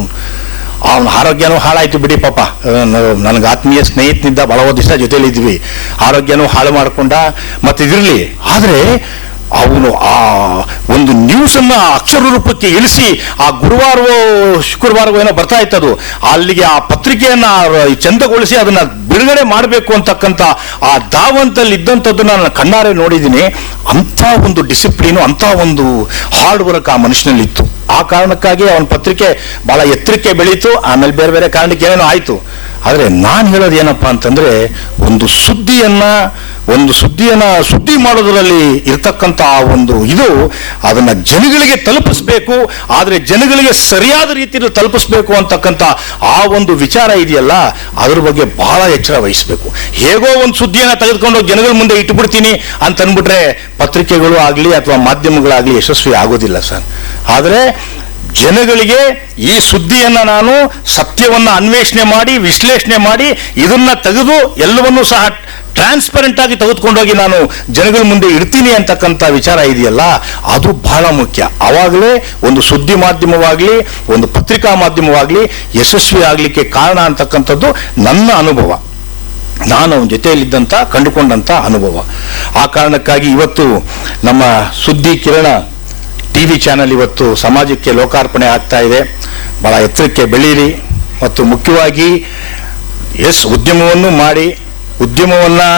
ಅವನ ಆರೋಗ್ಯನೂ ಹಾಳಾಯ್ತು ಬಿಡಿ ಪಾಪ. ನನಗೆ ಆತ್ಮೀಯ ಸ್ನೇಹಿತನಿದ್ದ ಬಹಳ ದಿವಸ ಜೊತೆಲಿದ್ವಿ. ಆರೋಗ್ಯನೂ ಹಾಳು ಮಾಡ್ಕೊಂಡ ಮತ್ತಿದಿರಲಿ. ಆದರೆ ಅವನು ಆ ಒಂದು ನ್ಯೂಸನ್ನು ಅಕ್ಷರ ರೂಪಕ್ಕೆ ಇಳಿಸಿ ಆ ಗುರುವಾರವೋ ಶುಕ್ರವಾರವೋ ಏನೋ ಬರ್ತಾ ಇತ್ತದು, ಅಲ್ಲಿಗೆ ಆ ಪತ್ರಿಕೆಯನ್ನು ಚಂದಗೊಳಿಸಿ ಅದನ್ನು ಬಿಡುಗಡೆ ಮಾಡಬೇಕು ಅಂತಕ್ಕಂಥ ಆ ಧಾವಂತಲ್ಲಿ ಇದ್ದಂಥದ್ದನ್ನು ನಾನು ಕಣ್ಣಾರೆ ನೋಡಿದ್ದೀನಿ. ಅಂಥ ಒಂದು ಡಿಸಿಪ್ಲಿನು, ಅಂಥ ಒಂದು ಹಾರ್ಡ್ ವರ್ಕ್ ಆ ಮನುಷ್ಯನಲ್ಲಿತ್ತು. ಆ ಕಾರಣಕ್ಕಾಗಿ ಅವನ ಪತ್ರಿಕೆ ಭಾಳ ಎತ್ತರಕ್ಕೆ ಬೆಳೀತು. ಆಮೇಲೆ ಬೇರೆ ಬೇರೆ ಕಾರಣಕ್ಕೆ ಏನೇನೋ ಆಯಿತು. ಆದರೆ ನಾನು ಹೇಳೋದು ಏನಪ್ಪ ಅಂತಂದರೆ, ಒಂದು ಸುದ್ದಿ ಮಾಡೋದರಲ್ಲಿ ಇರ್ತಕ್ಕಂಥ ಆ ಒಂದು ಅದನ್ನು ಜನಗಳಿಗೆ ತಲುಪಿಸ್ಬೇಕು. ಆದರೆ ಜನಗಳಿಗೆ ಸರಿಯಾದ ರೀತಿಯಲ್ಲಿ ತಲುಪಿಸ್ಬೇಕು ಅಂತಕ್ಕಂಥ ಆ ಒಂದು ವಿಚಾರ ಇದೆಯಲ್ಲ, ಅದ್ರ ಬಗ್ಗೆ ಬಹಳ ಎಚ್ಚರ ವಹಿಸಬೇಕು. ಹೇಗೋ ಒಂದು ಸುದ್ದಿಯನ್ನು ತೆಗೆದುಕೊಂಡು ಜನಗಳ ಮುಂದೆ ಇಟ್ಟುಬಿಡ್ತೀನಿ ಅಂತ ಅಂದ್ಬಿಟ್ರೆ ಪತ್ರಿಕೆಗಳು ಆಗಲಿ ಅಥವಾ ಮಾಧ್ಯಮಗಳಾಗಲಿ ಯಶಸ್ವಿ ಆಗೋದಿಲ್ಲ ಸರ್. ಆದರೆ ಜನಗಳಿಗೆ ಈ ಸುದ್ದಿಯನ್ನು ನಾನು ಸತ್ಯವನ್ನು ಅನ್ವೇಷಣೆ ಮಾಡಿ ವಿಶ್ಲೇಷಣೆ ಮಾಡಿ ಇದನ್ನ ತೆಗೆದು ಎಲ್ಲವನ್ನೂ ಸಹ ಟ್ರಾನ್ಸ್ಪರೆಂಟ್ ಆಗಿ ತೆಗೆದುಕೊಂಡೋಗಿ ನಾನು ಜನಗಳ ಮುಂದೆ ಇಡ್ತೀನಿ ಅಂತಕ್ಕಂಥ ವಿಚಾರ ಇದೆಯಲ್ಲ, ಅದು ಬಹಳ ಮುಖ್ಯ. ಆವಾಗಲೇ ಒಂದು ಸುದ್ದಿ ಮಾಧ್ಯಮವಾಗಲಿ ಒಂದು ಪತ್ರಿಕಾ ಮಾಧ್ಯಮವಾಗಲಿ ಯಶಸ್ವಿ ಆಗಲಿಕ್ಕೆ ಕಾರಣ ಅಂತಕ್ಕಂಥದ್ದು ನನ್ನ ಅನುಭವ, ನಾನು ಅವನ ಜೊತೆಯಲ್ಲಿದ್ದಂಥ ಕಂಡುಕೊಂಡಂಥ ಅನುಭವ. ಆ ಕಾರಣಕ್ಕಾಗಿ ಇವತ್ತು ನಮ್ಮ ಸುದ್ದಿ ಕಿರಣ TV ಚಾನಲ್ ಇವತ್ತು ಸಮಾಜಕ್ಕೆ ಲೋಕಾರ್ಪಣೆ ಆಗ್ತಾ ಇದೆ. ಬಹಳ ಎತ್ತರಕ್ಕೆ ಬೆಳೀಲಿ. ಮತ್ತು ಮುಖ್ಯವಾಗಿ ಉದ್ಯಮವನ್ನು ಮಾಡಿ ಉದ್ಯಮವನ್ನು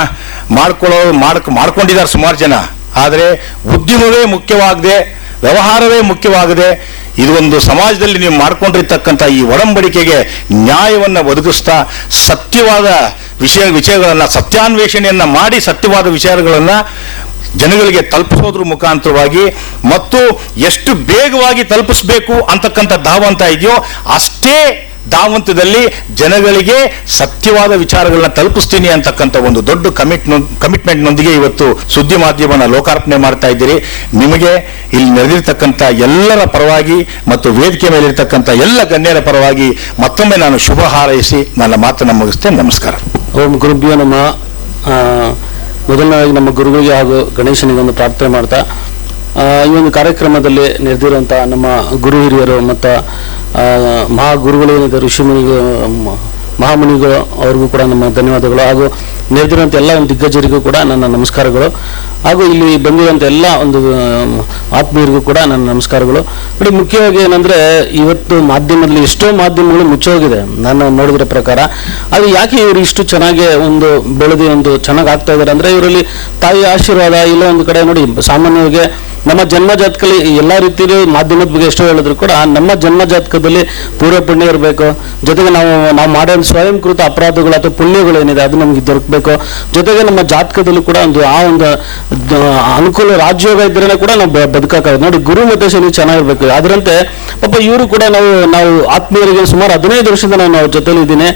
ಮಾಡ್ಕೊಂಡಿದ್ದಾರೆ ಸುಮಾರು ಜನ. ಆದರೆ ಉದ್ಯಮವೇ ಮುಖ್ಯವಾಗದೆ, ವ್ಯವಹಾರವೇ ಮುಖ್ಯವಾಗದೆ, ಇದು ಒಂದು ಸಮಾಜದಲ್ಲಿ ನೀವು ಮಾಡ್ಕೊಂಡಿರ್ತಕ್ಕಂಥ ಈ ಒಡಂಬಡಿಕೆಗೆ ನ್ಯಾಯವನ್ನು ಒದಗಿಸ್ತಾ ಸತ್ಯವಾದ ವಿಷಯಗಳನ್ನು ಸತ್ಯಾನ್ವೇಷಣೆಯನ್ನು ಮಾಡಿ ಸತ್ಯವಾದ ವಿಚಾರಗಳನ್ನು ಜನಗಳಿಗೆ ತಲುಪಿಸೋದ್ರ ಮುಖಾಂತರವಾಗಿ ಮತ್ತು ಎಷ್ಟು ಬೇಗವಾಗಿ ತಲುಪಿಸಬೇಕು ಅಂತಕ್ಕಂಥ ಧಾವಂತ ಇದೆಯೋ ಅಷ್ಟೇ ಧಾವಂತದಲ್ಲಿ ಜನಗಳಿಗೆ ಸತ್ಯವಾದ ವಿಚಾರಗಳನ್ನ ತಲುಪಿಸ್ತೀನಿ ಅಂತಕ್ಕಂಥ ಒಂದು ದೊಡ್ಡ ಕಮಿಟ್ಮೆಂಟ್ನೊಂದಿಗೆ ಇವತ್ತು ಸುದ್ದಿ ಮಾಧ್ಯಮನ ಲೋಕಾರ್ಪಣೆ ಮಾಡ್ತಾ ಇದ್ದೀರಿ. ನಿಮಗೆ ಇಲ್ಲಿ ನಡೆದಿರ್ತಕ್ಕಂಥ ಎಲ್ಲರ ಪರವಾಗಿ ಮತ್ತು ವೇದಿಕೆ ಮೇಲಿರ್ತಕ್ಕಂಥ ಎಲ್ಲ ಗಣ್ಯರ ಪರವಾಗಿ ಮತ್ತೊಮ್ಮೆ ನಾನು ಶುಭ ಹಾರೈಸಿ ನನ್ನ ಮಾತನ್ನು ಮುಗಿಸ್ತೇನೆ. ನಮಸ್ಕಾರ. ಓಂ ಗುರುಭ್ಯೋ ನಮಃ. ಮೊದಲನೇದಾಗಿ ನಮ್ಮ ಗುರುಗಳಿಗೆ ಹಾಗೂ ಗಣೇಶನಿಗೆ ಒಂದು ಪ್ರಾರ್ಥನೆ ಮಾಡ್ತಾ, ಈ ಒಂದು ಕಾರ್ಯಕ್ರಮದಲ್ಲಿ ನೆರೆದಿರುವಂಥ ನಮ್ಮ ಗುರು ಹಿರಿಯರು ಮತ್ತು ಮಹಾಗುರುಗಳೇನಿದೆ ಋಷಿಮುನಿಗಳು ಮಹಾಮುನಿಗಳು ಅವ್ರಿಗೂ ಕೂಡ ನಮ್ಮ ಧನ್ಯವಾದಗಳು. ಹಾಗೂ ನೆರೆದಿರುವಂಥ ಎಲ್ಲ ಒಂದು ದಿಗ್ಗಜರಿಗೂ ಕೂಡ ನನ್ನ ನಮಸ್ಕಾರಗಳು. ಹಾಗೂ ಇಲ್ಲಿ ಬಂದಿರುವಂಥ ಎಲ್ಲ ಒಂದು ಆತ್ಮೀಯರಿಗೂ ಕೂಡ ನನ್ನ ನಮಸ್ಕಾರಗಳು. ನೋಡಿ, ಮುಖ್ಯವಾಗಿ ಏನಂದರೆ ಇವತ್ತು ಮಾಧ್ಯಮದಲ್ಲಿ ಎಷ್ಟೋ ಮಾಧ್ಯಮಗಳು ಮುಚ್ಚೋಗಿದೆ ನಾನು ನೋಡಿದ್ರ ಪ್ರಕಾರ. ಅದು ಯಾಕೆ ಇವರು ಇಷ್ಟು ಚೆನ್ನಾಗಿ ಒಂದು ಬೆಳೆದು ಒಂದು ಚೆನ್ನಾಗಿ ಆಗ್ತಾ ಇದ್ದಾರೆ ಅಂದರೆ ಇವರಲ್ಲಿ ತಾಯಿ ಆಶೀರ್ವಾದ. ಇಲ್ಲ ಒಂದು ಕಡೆ ನೋಡಿ, ಸಾಮಾನ್ಯವಾಗಿ ನಮ್ಮ ಜನ್ಮ ಜಾತಕದಲ್ಲಿ ಎಲ್ಲ ರೀತಿಯಲ್ಲಿ ಮಾಧ್ಯಮದ ಬಗ್ಗೆ ಎಷ್ಟೋ ಹೇಳಿದ್ರು ಕೂಡ ನಮ್ಮ ಜನ್ಮ ಜಾತಕದಲ್ಲಿ ಪೂರ್ವ ಪುಣ್ಯ ಇರಬೇಕು. ಜೊತೆಗೆ ನಾವು ಮಾಡೋ ಸ್ವಯಂಕೃತ ಅಪರಾಧಗಳು ಅಥವಾ ಪುಣ್ಯಗಳೇನಿದೆ ಅದು ನಮ್ಗೆ ದೊರಕಬೇಕು. ಜೊತೆಗೆ ನಮ್ಮ ಜಾತಕದಲ್ಲೂ ಕೂಡ ಒಂದು ಆ ಒಂದು ಅನುಕೂಲ ರಾಜ್ಯೋಗ ಇದ್ರೇ ಕೂಡ ನಾವು ಬದುಕಾಗುತ್ತೆ. ನೋಡಿ, ಗುರು ಮತ್ತು ಶನಿ ಚೆನ್ನಾಗಿರ್ಬೇಕು. ಅದರಂತೆ ಪಾಪ ಇವರು ಕೂಡ ನಾವು ಆತ್ಮೀಯರಿಗೆ ಸುಮಾರು 15 ವರ್ಷದಿಂದ ನಾನು ಅವ್ರ ಜೊತೆಲಿ ಇದ್ದೀನಿ.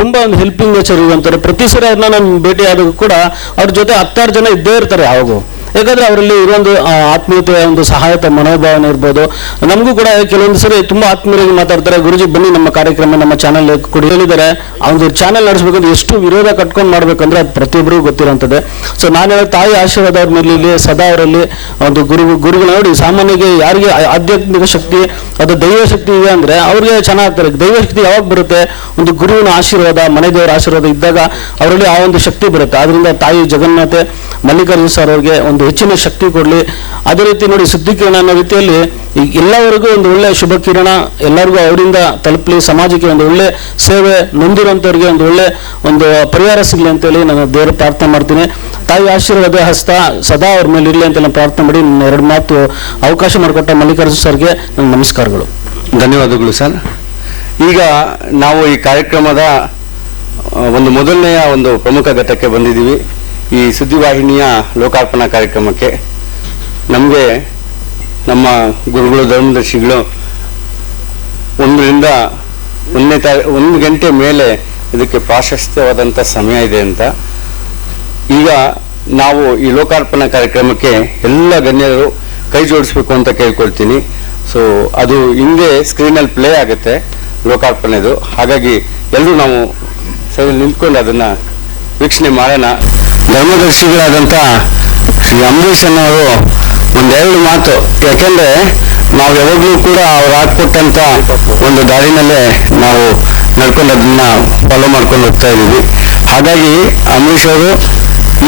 ತುಂಬ ಒಂದು ಹೆಲ್ಪಿಂಗ್ ನೇಚರ್ ಇರುವಂಥವ್ರು. ಪ್ರತಿ ಸರಿ ಅವ್ರನ್ನ ನಾನು ಭೇಟಿ ಆದಾಗ ಕೂಡ ಅವ್ರ ಜೊತೆ 10 ಜನ ಇದ್ದೇ ಇರ್ತಾರೆ ಯಾವಾಗೂ. ಯಾಕಂದ್ರೆ ಅವರಲ್ಲಿ ಇರುವೊಂದು ಆತ್ಮೀಯತೆಯ ಒಂದು ಸಹಾಯಕ ಮನೋಭಾವನೆ ಇರ್ಬೋದು. ನಮಗೂ ಕೂಡ ಕೆಲವೊಂದು ಸರಿ ತುಂಬಾ ಆತ್ಮೀಯರಾಗಿ ಮಾತಾಡ್ತಾರೆ, ಗುರುಜಿ ಬನ್ನಿ ನಮ್ಮ ಕಾರ್ಯಕ್ರಮ ನಮ್ಮ ಚಾನಲ್ ಕೊಡಿ ಹೇಳಿದ್ದಾರೆ. ಅವ್ರದ್ದು ಚಾನಲ್ ನಡೆಸಬೇಕಂದ್ರೆ ಎಷ್ಟು ವಿರೋಧ ಕಟ್ಕೊಂಡು ಮಾಡ್ಬೇಕಂದ್ರೆ ಅದು ಪ್ರತಿಯೊಬ್ಬರಿಗೂ ಗೊತ್ತಿರೋಂಥದ್ದು. ಸೊ ನಾನು ಹೇಳೋ ತಾಯಿ ಆಶೀರ್ವಾದ ಅವ್ರ ಮೇಲೆ ಇಲ್ಲಿ ಸದಾ ಅವರಲ್ಲಿ ಒಂದು ಗುರುಗಳು ನೋಡಿ, ಸಾಮಾನ್ಯವಾಗಿ ಯಾರಿಗೆ ಆಧ್ಯಾತ್ಮಿಕ ಶಕ್ತಿ ಅದು ದೈವ ಶಕ್ತಿ ಇದೆ ಅಂದ್ರೆ ಅವ್ರಿಗೆ ಚೆನ್ನಾಗ್ತಾರೆ. ದೈವ ಶಕ್ತಿ ಯಾವಾಗ ಬರುತ್ತೆ? ಒಂದು ಗುರುವಿನ ಆಶೀರ್ವಾದ, ಮನೆ ದೇವರ ಆಶೀರ್ವಾದ ಇದ್ದಾಗ ಅವರಲ್ಲಿ ಆ ಒಂದು ಶಕ್ತಿ ಬರುತ್ತೆ. ಆದ್ರಿಂದ ತಾಯಿ ಜಗನ್ಮಾತೆ ಮಲ್ಲಿಕಾರ್ಜುನ ಸರ್ ಅವ್ರಿಗೆ ಒಂದು ಹೆಚ್ಚಿನ ಶಕ್ತಿ ಕೊಡಲಿ. ಅದೇ ರೀತಿ ನೋಡಿ, ಸುದ್ದಿ ಕಿರಣ ಅನ್ನೋ ರೀತಿಯಲ್ಲಿ ಎಲ್ಲವರಿಗೂ ಒಂದು ಒಳ್ಳೆ ಶುಭ ಕಿರಣ ಎಲ್ಲರಿಗೂ ಅವರಿಂದ ತಲುಪಲಿ. ಸಮಾಜಕ್ಕೆ ಒಂದು ಒಳ್ಳೆ ಸೇವೆ, ನೊಂದಿರುವಂಥವ್ರಿಗೆ ಒಂದು ಒಳ್ಳೆ ಒಂದು ಪರಿಹಾರ ಸಿಗಲಿ ಅಂತೇಳಿ ನಾನು ದೇವರ ಪ್ರಾರ್ಥನೆ ಮಾಡ್ತೀನಿ. ತಾಯಿ ಆಶೀರ್ವಾದ ಹಸ್ತ ಸದಾ ಅವ್ರ ಮೇಲೆ ಇರಲಿ ಅಂತ ನಾನು ಪ್ರಾರ್ಥನೆ ಮಾಡಿ ನನ್ನ 2 ಮಾತು ಅವಕಾಶ ಮಾಡಿಕೊಟ್ಟ ಮಲ್ಲಿಕಾರ್ಜುನ ಸರ್ಗೆ ನನ್ನ ನಮಸ್ಕಾರಗಳು. ಧನ್ಯವಾದಗಳು ಸರ್. ಈಗ ನಾವು ಈ ಕಾರ್ಯಕ್ರಮದ ಒಂದು ಮೊದಲನೆಯ ಒಂದು ಪ್ರಮುಖ ಘಟ್ಟಕ್ಕೆ ಬಂದಿದ್ದೀವಿ. ಈ ಸುದ್ದಿವಾಹಿನಿಯ ಲೋಕಾರ್ಪಣಾ ಕಾರ್ಯಕ್ರಮಕ್ಕೆ ನಮಗೆ ನಮ್ಮ ಗುರುಗಳು ಧರ್ಮದರ್ಶಿಗಳು 1 ಗಂಟೆ ಮೇಲೆ ಇದಕ್ಕೆ ಪ್ರಾಶಸ್ತ್ಯವಾದಂಥ ಸಮಯ ಇದೆ ಅಂತ. ಈಗ ನಾವು ಈ ಲೋಕಾರ್ಪಣಾ ಕಾರ್ಯಕ್ರಮಕ್ಕೆ ಎಲ್ಲ ಗಣ್ಯರು ಕೈ ಜೋಡಿಸ್ಬೇಕು ಅಂತ ಕೇಳ್ಕೊಳ್ತೀನಿ. ಸೊ ಅದು ಹಿಂದೆ ಸ್ಕ್ರೀನಲ್ಲಿ ಪ್ಲೇ ಆಗುತ್ತೆ ಲೋಕಾರ್ಪಣೆದು. ಹಾಗಾಗಿ ಎಲ್ಲರೂ ನಾವು ಸರಿ ನಿಂತ್ಕೊಂಡು ಅದನ್ನು ವೀಕ್ಷಣೆ ಮಾಡೋಣ. ಧರ್ಮದರ್ಶಿಗಳಾದಂಥ ಶ್ರೀ ಅಂಬರೀಷನವರು 1-2 ಮಾತು, ಯಾಕೆಂದರೆ ನಾವು ಯಾವಾಗಲೂ ಕೂಡ ಅವ್ರು ಹಾಕ್ಕೊಟ್ಟಂಥ ಒಂದು ದಾರಿನಲ್ಲೇ ನಾವು ನಡ್ಕೊಂಡು ಅದನ್ನು ಫಾಲೋ ಮಾಡ್ಕೊಂಡು ಹೋಗ್ತಾ ಇದ್ದೀವಿ. ಹಾಗಾಗಿ ಅಂಬರೀಷ್ ಅವರು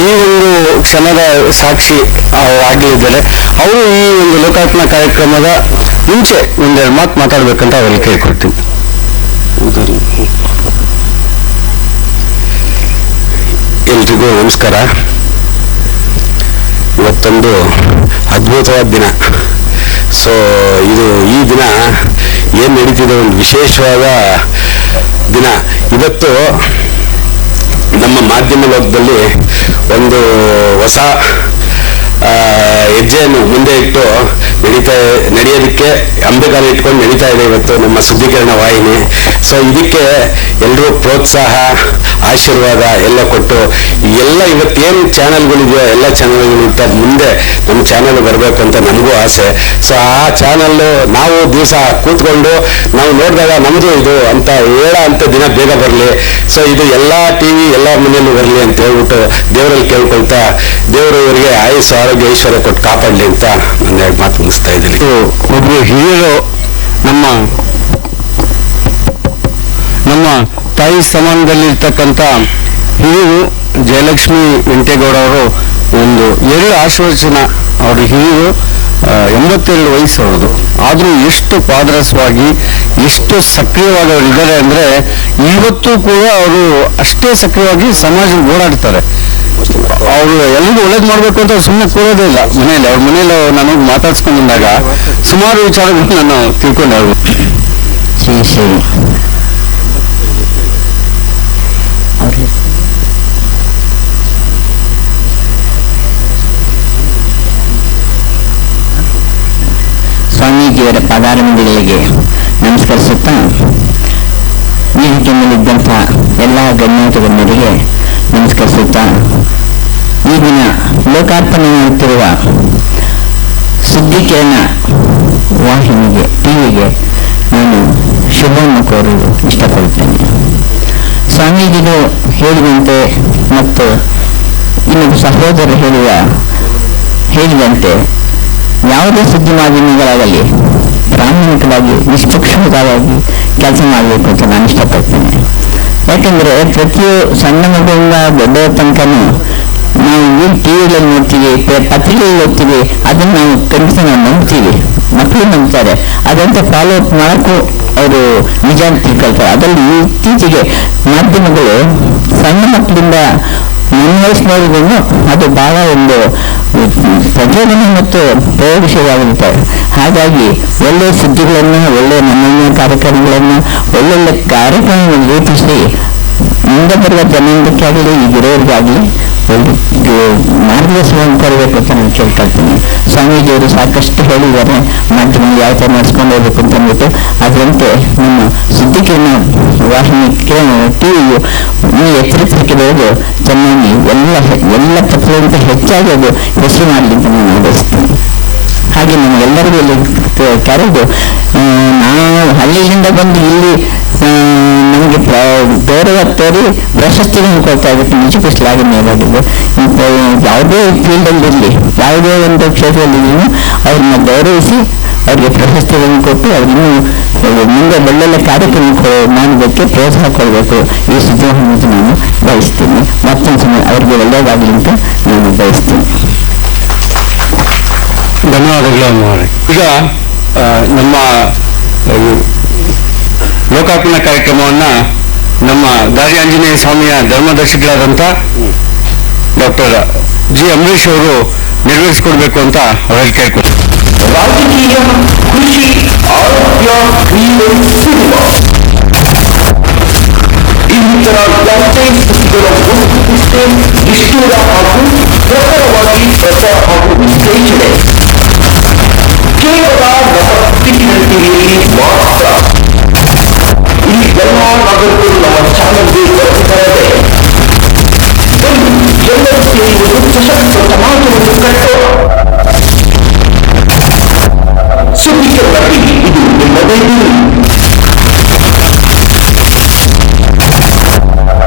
ಈ ಒಂದು ಕ್ಷಣದ ಸಾಕ್ಷಿ ಆಗಲಿದ್ದಾರೆ. ಅವರು ಈ ಒಂದು ಲೋಕಾರ್ಪಣಾ ಕಾರ್ಯಕ್ರಮದ ಮುಂಚೆ ಒಂದೆರಡು ಮಾತು ಮಾತಾಡ್ಬೇಕಂತ ಅವರಲ್ಲಿ ಕೇಳ್ಕೊಳ್ತೀನಿ. ಎಲ್ರಿಗೂ ನಮಸ್ಕಾರ. ಇವತ್ತೊಂದು ಅದ್ಭುತವಾದ ದಿನ. ಸೊ ಈ ದಿನ ಏನು ನಡೀತಿದೆ, ಒಂದು ವಿಶೇಷವಾದ ದಿನ. ಇವತ್ತು ನಮ್ಮ ಮಾಧ್ಯಮ ಲೋಕದಲ್ಲಿ ಒಂದು ಹೊಸ ಹೆಜ್ಜೆಯನ್ನು ಮುಂದೆ ಇಟ್ಟು ನಡೆಯೋದಕ್ಕೆ ಅಂಬೆಗಾಲ ಇಟ್ಕೊಂಡು ನಡೀತಾ ಇದೆ ಇವತ್ತು ನಮ್ಮ ಸುದ್ದಿಕರಣ ವಾಹಿನಿ. ಸೊ ಇದಕ್ಕೆ ಎಲ್ಲರೂ ಪ್ರೋತ್ಸಾಹ, ಆಶೀರ್ವಾದ ಎಲ್ಲ ಕೊಟ್ಟು ಎಲ್ಲ ಇವತ್ತೇನು ಚಾನಲ್ಗಳಿದೆಯೋ ಎಲ್ಲ ಚಾನಲ್ಗಳಿಂದ ಮುಂದೆ ನಮ್ಮ ಚಾನಲ್ ಬರಬೇಕು ಅಂತ ನಮಗೂ ಆಸೆ. ಸೊ ಆ ಚಾನಲ್ಲು ನಾವು ದಿವಸ ಕೂತ್ಕೊಂಡು ನಾವು ನೋಡಿದಾಗ ನಮ್ಮದು ಇದು ಅಂತ ಅಂತ ದಿನ ಬೇಗ ಬರಲಿ. ಸೊ ಇದು ಎಲ್ಲ ಟಿವಿ ಎಲ್ಲ ಮನೆಯಲ್ಲೂ ಬರಲಿ ಅಂತ ಹೇಳ್ಬಿಟ್ಟು ದೇವರಲ್ಲಿ ಕೇಳ್ಕೊಳ್ತಾ, ದೇವರು ಇವರಿಗೆ ಆಯುಸ್ಸು ಆರೋಗ್ಯ ಐಶ್ವರ್ಯ ಕೊಟ್ಟು ಕಾಪಾಡಲಿ ಅಂತ ನಾನು ಎರಡು ಮಾತು ಮುಗಿಸ್ತಾ ಇದ್ದೀನಿ. ಒಬ್ಬರು ಹಿರಿಯರು, ನಮ್ಮ ತಾಯಿ ಸಮಾನದಲ್ಲಿರ್ತಕ್ಕಂಥ ಹಿರಿಯರು ಜಯಲಕ್ಷ್ಮಿ ವೆಂಕಟೇಗೌಡ ಅವರು ಒಂದು 2 ಆಶೀರ್ವಚನ. ಅವರು ಹಿರಿಯರು, 82 ವಯಸ್ಸು ಅವ್ರದ್ದು. ಆದರೂ ಎಷ್ಟು ಪಾದರಸವಾಗಿ, ಎಷ್ಟು ಸಕ್ರಿಯವಾಗಿ ಅವರು ಇದ್ದಾರೆ ಅಂದರೆ ಇವತ್ತು ಕೂಡ ಅವರು ಅಷ್ಟೇ ಸಕ್ರಿಯವಾಗಿ ಸಮಾಜ ಓಡಾಡ್ತಾರೆ. ಅವರು ಎಲ್ಲರಿಗೂ ಒಳ್ಳೇದು ಮಾಡಬೇಕು ಅಂತ ಸುಮ್ಮನೆ ಕೂರೋದೇ ಇಲ್ಲ ಮನೆಯಲ್ಲಿ. ಅವ್ರ ಮನೆಯಲ್ಲಿ ನಾನು ಮಾತಾಡ್ಸ್ಕೊಂಡು ಬಂದಾಗ ಸುಮಾರು ವಿಚಾರಗಳು ನಾನು ತಿಳ್ಕೊಂಡೆ. ಅವರು ಶ್ರೀ ಸ್ವಾಮೀಜಿಯವರ ಪಾದಾರವಿಂದಗಳಿಗೆ ನಮಸ್ಕರಿಸುತ್ತಾ, ವೇದಿಕೆ ಮೇಲಿದ್ದಂಥ ಎಲ್ಲ ಗಣ್ಯರಿಗೆ ನಮಸ್ಕರಿಸುತ್ತಾ, ಈ ದಿನ ಲೋಕಾರ್ಪಣೆ ಮಾಡುತ್ತಿರುವ ಸುದ್ದಿಕಿರಣ ವಾಹಿನಿಗೆ, ಟಿವಿಗೆ ನಾನು ಶುಭವನ್ನು ಕೋರಲು ಇಷ್ಟಪಡುತ್ತೇನೆ. ಸ್ವಾಮೀಜಿಗಳು ಹೇಳಿದಂತೆ ಮತ್ತು ಇನ್ನೊಬ್ಬ ಸಹೋದರರು ಹೇಳಿದಂತೆ ಯಾವುದೇ ಸುದ್ದಿ ಮಾಧ್ಯಮಗಳಾಗಲಿ ಪ್ರಾಮಾಣಿಕವಾಗಿ ನಿಷ್ಪಕ್ಷಪಾತವಾಗಿ ಕೆಲಸ ಮಾಡಬೇಕು ಅಂತ ನಾನು ಇಷ್ಟಪಡ್ತೇನೆ. ಯಾಕೆಂದರೆ ಪ್ರತಿಯೊಂದು ಸಣ್ಣ ಮಗುವಿಂದ ದೊಡ್ಡವರ ತನಕನೂ ನಾವು ಏನು ಟಿ ವಿಗಳಲ್ಲಿ ನೋಡ್ತೀವಿ, ಪತ್ರಿಕೆಯಲ್ಲಿ ಓದ್ತೀವಿ, ಅದನ್ನು ನಾವು ಖಂಡಿತ ನಾವು ನಂಬ್ತೀವಿ, ಮಕ್ಕಳು ನಂಬ್ತಾರೆ. ಅದಂತ ಫಾಲೋ ಅಪ್ ಮಾಡೋಕ್ಕೂ ಅವರು ನಿಜ ಅಂತ ತಿಳ್ಕೊಳ್ತಾರೆ. ಅದರಲ್ಲಿ ಇತ್ತೀಚೆಗೆ ಮಾಧ್ಯಮಗಳು ಸಣ್ಣ ಮಕ್ಕಳಿಂದ ನನ್ನ ವಯಸ್ಸಿನವರಿಗೂ ಅದು ಬಹಳ ಒಂದು ಪ್ರಚೋದನೆ ಮತ್ತು ಪ್ರಯೋಗಶೀಲವಾಗಿರುತ್ತೆ. ಹಾಗಾಗಿ ಒಳ್ಳೆಯ ಸುದ್ದಿಗಳನ್ನು, ಒಳ್ಳೆಯ ಮನೋರಂಜನಾ ಕಾರ್ಯಕ್ರಮಗಳನ್ನು, ಒಳ್ಳೊಳ್ಳೆ ಕಾರ್ಯಕ್ರಮಗಳನ್ನು ರೂಪಿಸಿ ಮುಂದೆ ಬರುವ ಜನಾಂಗಕ್ಕಾಗಲಿ ಈ ಗಿರೋರಿಗಾಗಲಿ ಮಾರ್ಗದರ್ಶನವನ್ನು ಕೊಡಬೇಕು ಅಂತ ನಾನು ಕೇಳ್ಕೊಳ್ತೀನಿ. ಸ್ವಾಮೀಜಿಯವರು ಸಾಕಷ್ಟು ಹೇಳಿದ್ದಾರೆ ಮಾಧ್ಯಮ ಯಾವ ಥರ ನಡೆಸ್ಕೊಂಡು ಹೋಗ್ಬೇಕು ಅಂತ ಅಂದ್ಬಿಟ್ಟು. ಅದರಂತೆ ನಮ್ಮ ಸುದ್ದಿಕಿರಣ ವಾಹಿನಿ ಟಿವಿಯು ಈ ಎಚ್ಚರಿಕೆ ಬೆಳೆದು ಚೆನ್ನಾಗಿ ಎಲ್ಲ ಪತ್ರದಂತೆ ಹೆಚ್ಚಾಗಿ ಅದು ಹೆಸರು ಮಾಡಲಿ ಅಂತ ನಾನು ಬಯಸ್ತೀನಿ. ಹಾಗೆ ನಮಗೆಲ್ಲರಿಗೂ ಇಲ್ಲಿ ಕರೆದು ನಾವು ಹಳ್ಳಿಯಿಂದ ಬಂದು ಇಲ್ಲಿ ನಮಗೆ ಗೌರವ ತೋರಿ ಪ್ರಶಸ್ತಿಗಳನ್ನು ಕೊಡ್ತಾ ಇದ್ದಕ್ಕೆ ನಿಜಕ್ಕೂ ಶ್ಲಾಘನೆ ಇರೋದಿದೆ. ಯಾವುದೇ ಫೀಲ್ಡಲ್ಲಿರಲಿ, ಯಾವುದೇ ಒಂದು ಕ್ಷೇತ್ರದಲ್ಲಿ ಅವ್ರನ್ನ ಗೌರವಿಸಿ ಅವರಿಗೆ ಪ್ರಶಸ್ತಿಗಳನ್ನು ಕೊಟ್ಟು ಅವ್ರಿನ್ನೂ ಮುಂದೆ ಒಳ್ಳೊಳ್ಳೆ ಕಾರ್ಯಕ್ರಮ ಮಾಡೋದಕ್ಕೆ ಪ್ರೋತ್ಸಾಹ ಕೊಡಬೇಕು ಈ ಸುದ್ದಿಯನ್ನು ನಾನು ಬಯಸ್ತೀನಿ. ಮತ್ತೊಂದು ಸಮಯ ಅವರಿಗೆ ಒಳ್ಳೆಯದಾಗಲಿ ಅಂತ ನಾನು ಬಯಸ್ತೀನಿ. ಧನ್ಯವಾದಗಳು. ಈಗ ನಮ್ಮ ಲೋಕಾರ್ಪಣಾ ಕಾರ್ಯಕ್ರಮವನ್ನು ನಮ್ಮ ದಾರಿ ಆಂಜನೇಯ ಸ್ವಾಮಿಯ ಧರ್ಮದರ್ಶಿಗಳಾದಂಥ ಡಾಕ್ಟರ್ ಜಿ ಅಂಬರೀಶ್ ಅವರು ನೆರವೇರಿಸಿಕೊಡ್ಬೇಕು ಅಂತ ಅವರಲ್ಲಿ ಕೇಳ್ಕೊಳ್ತಾರೆ. ರಾಜಕೀಯ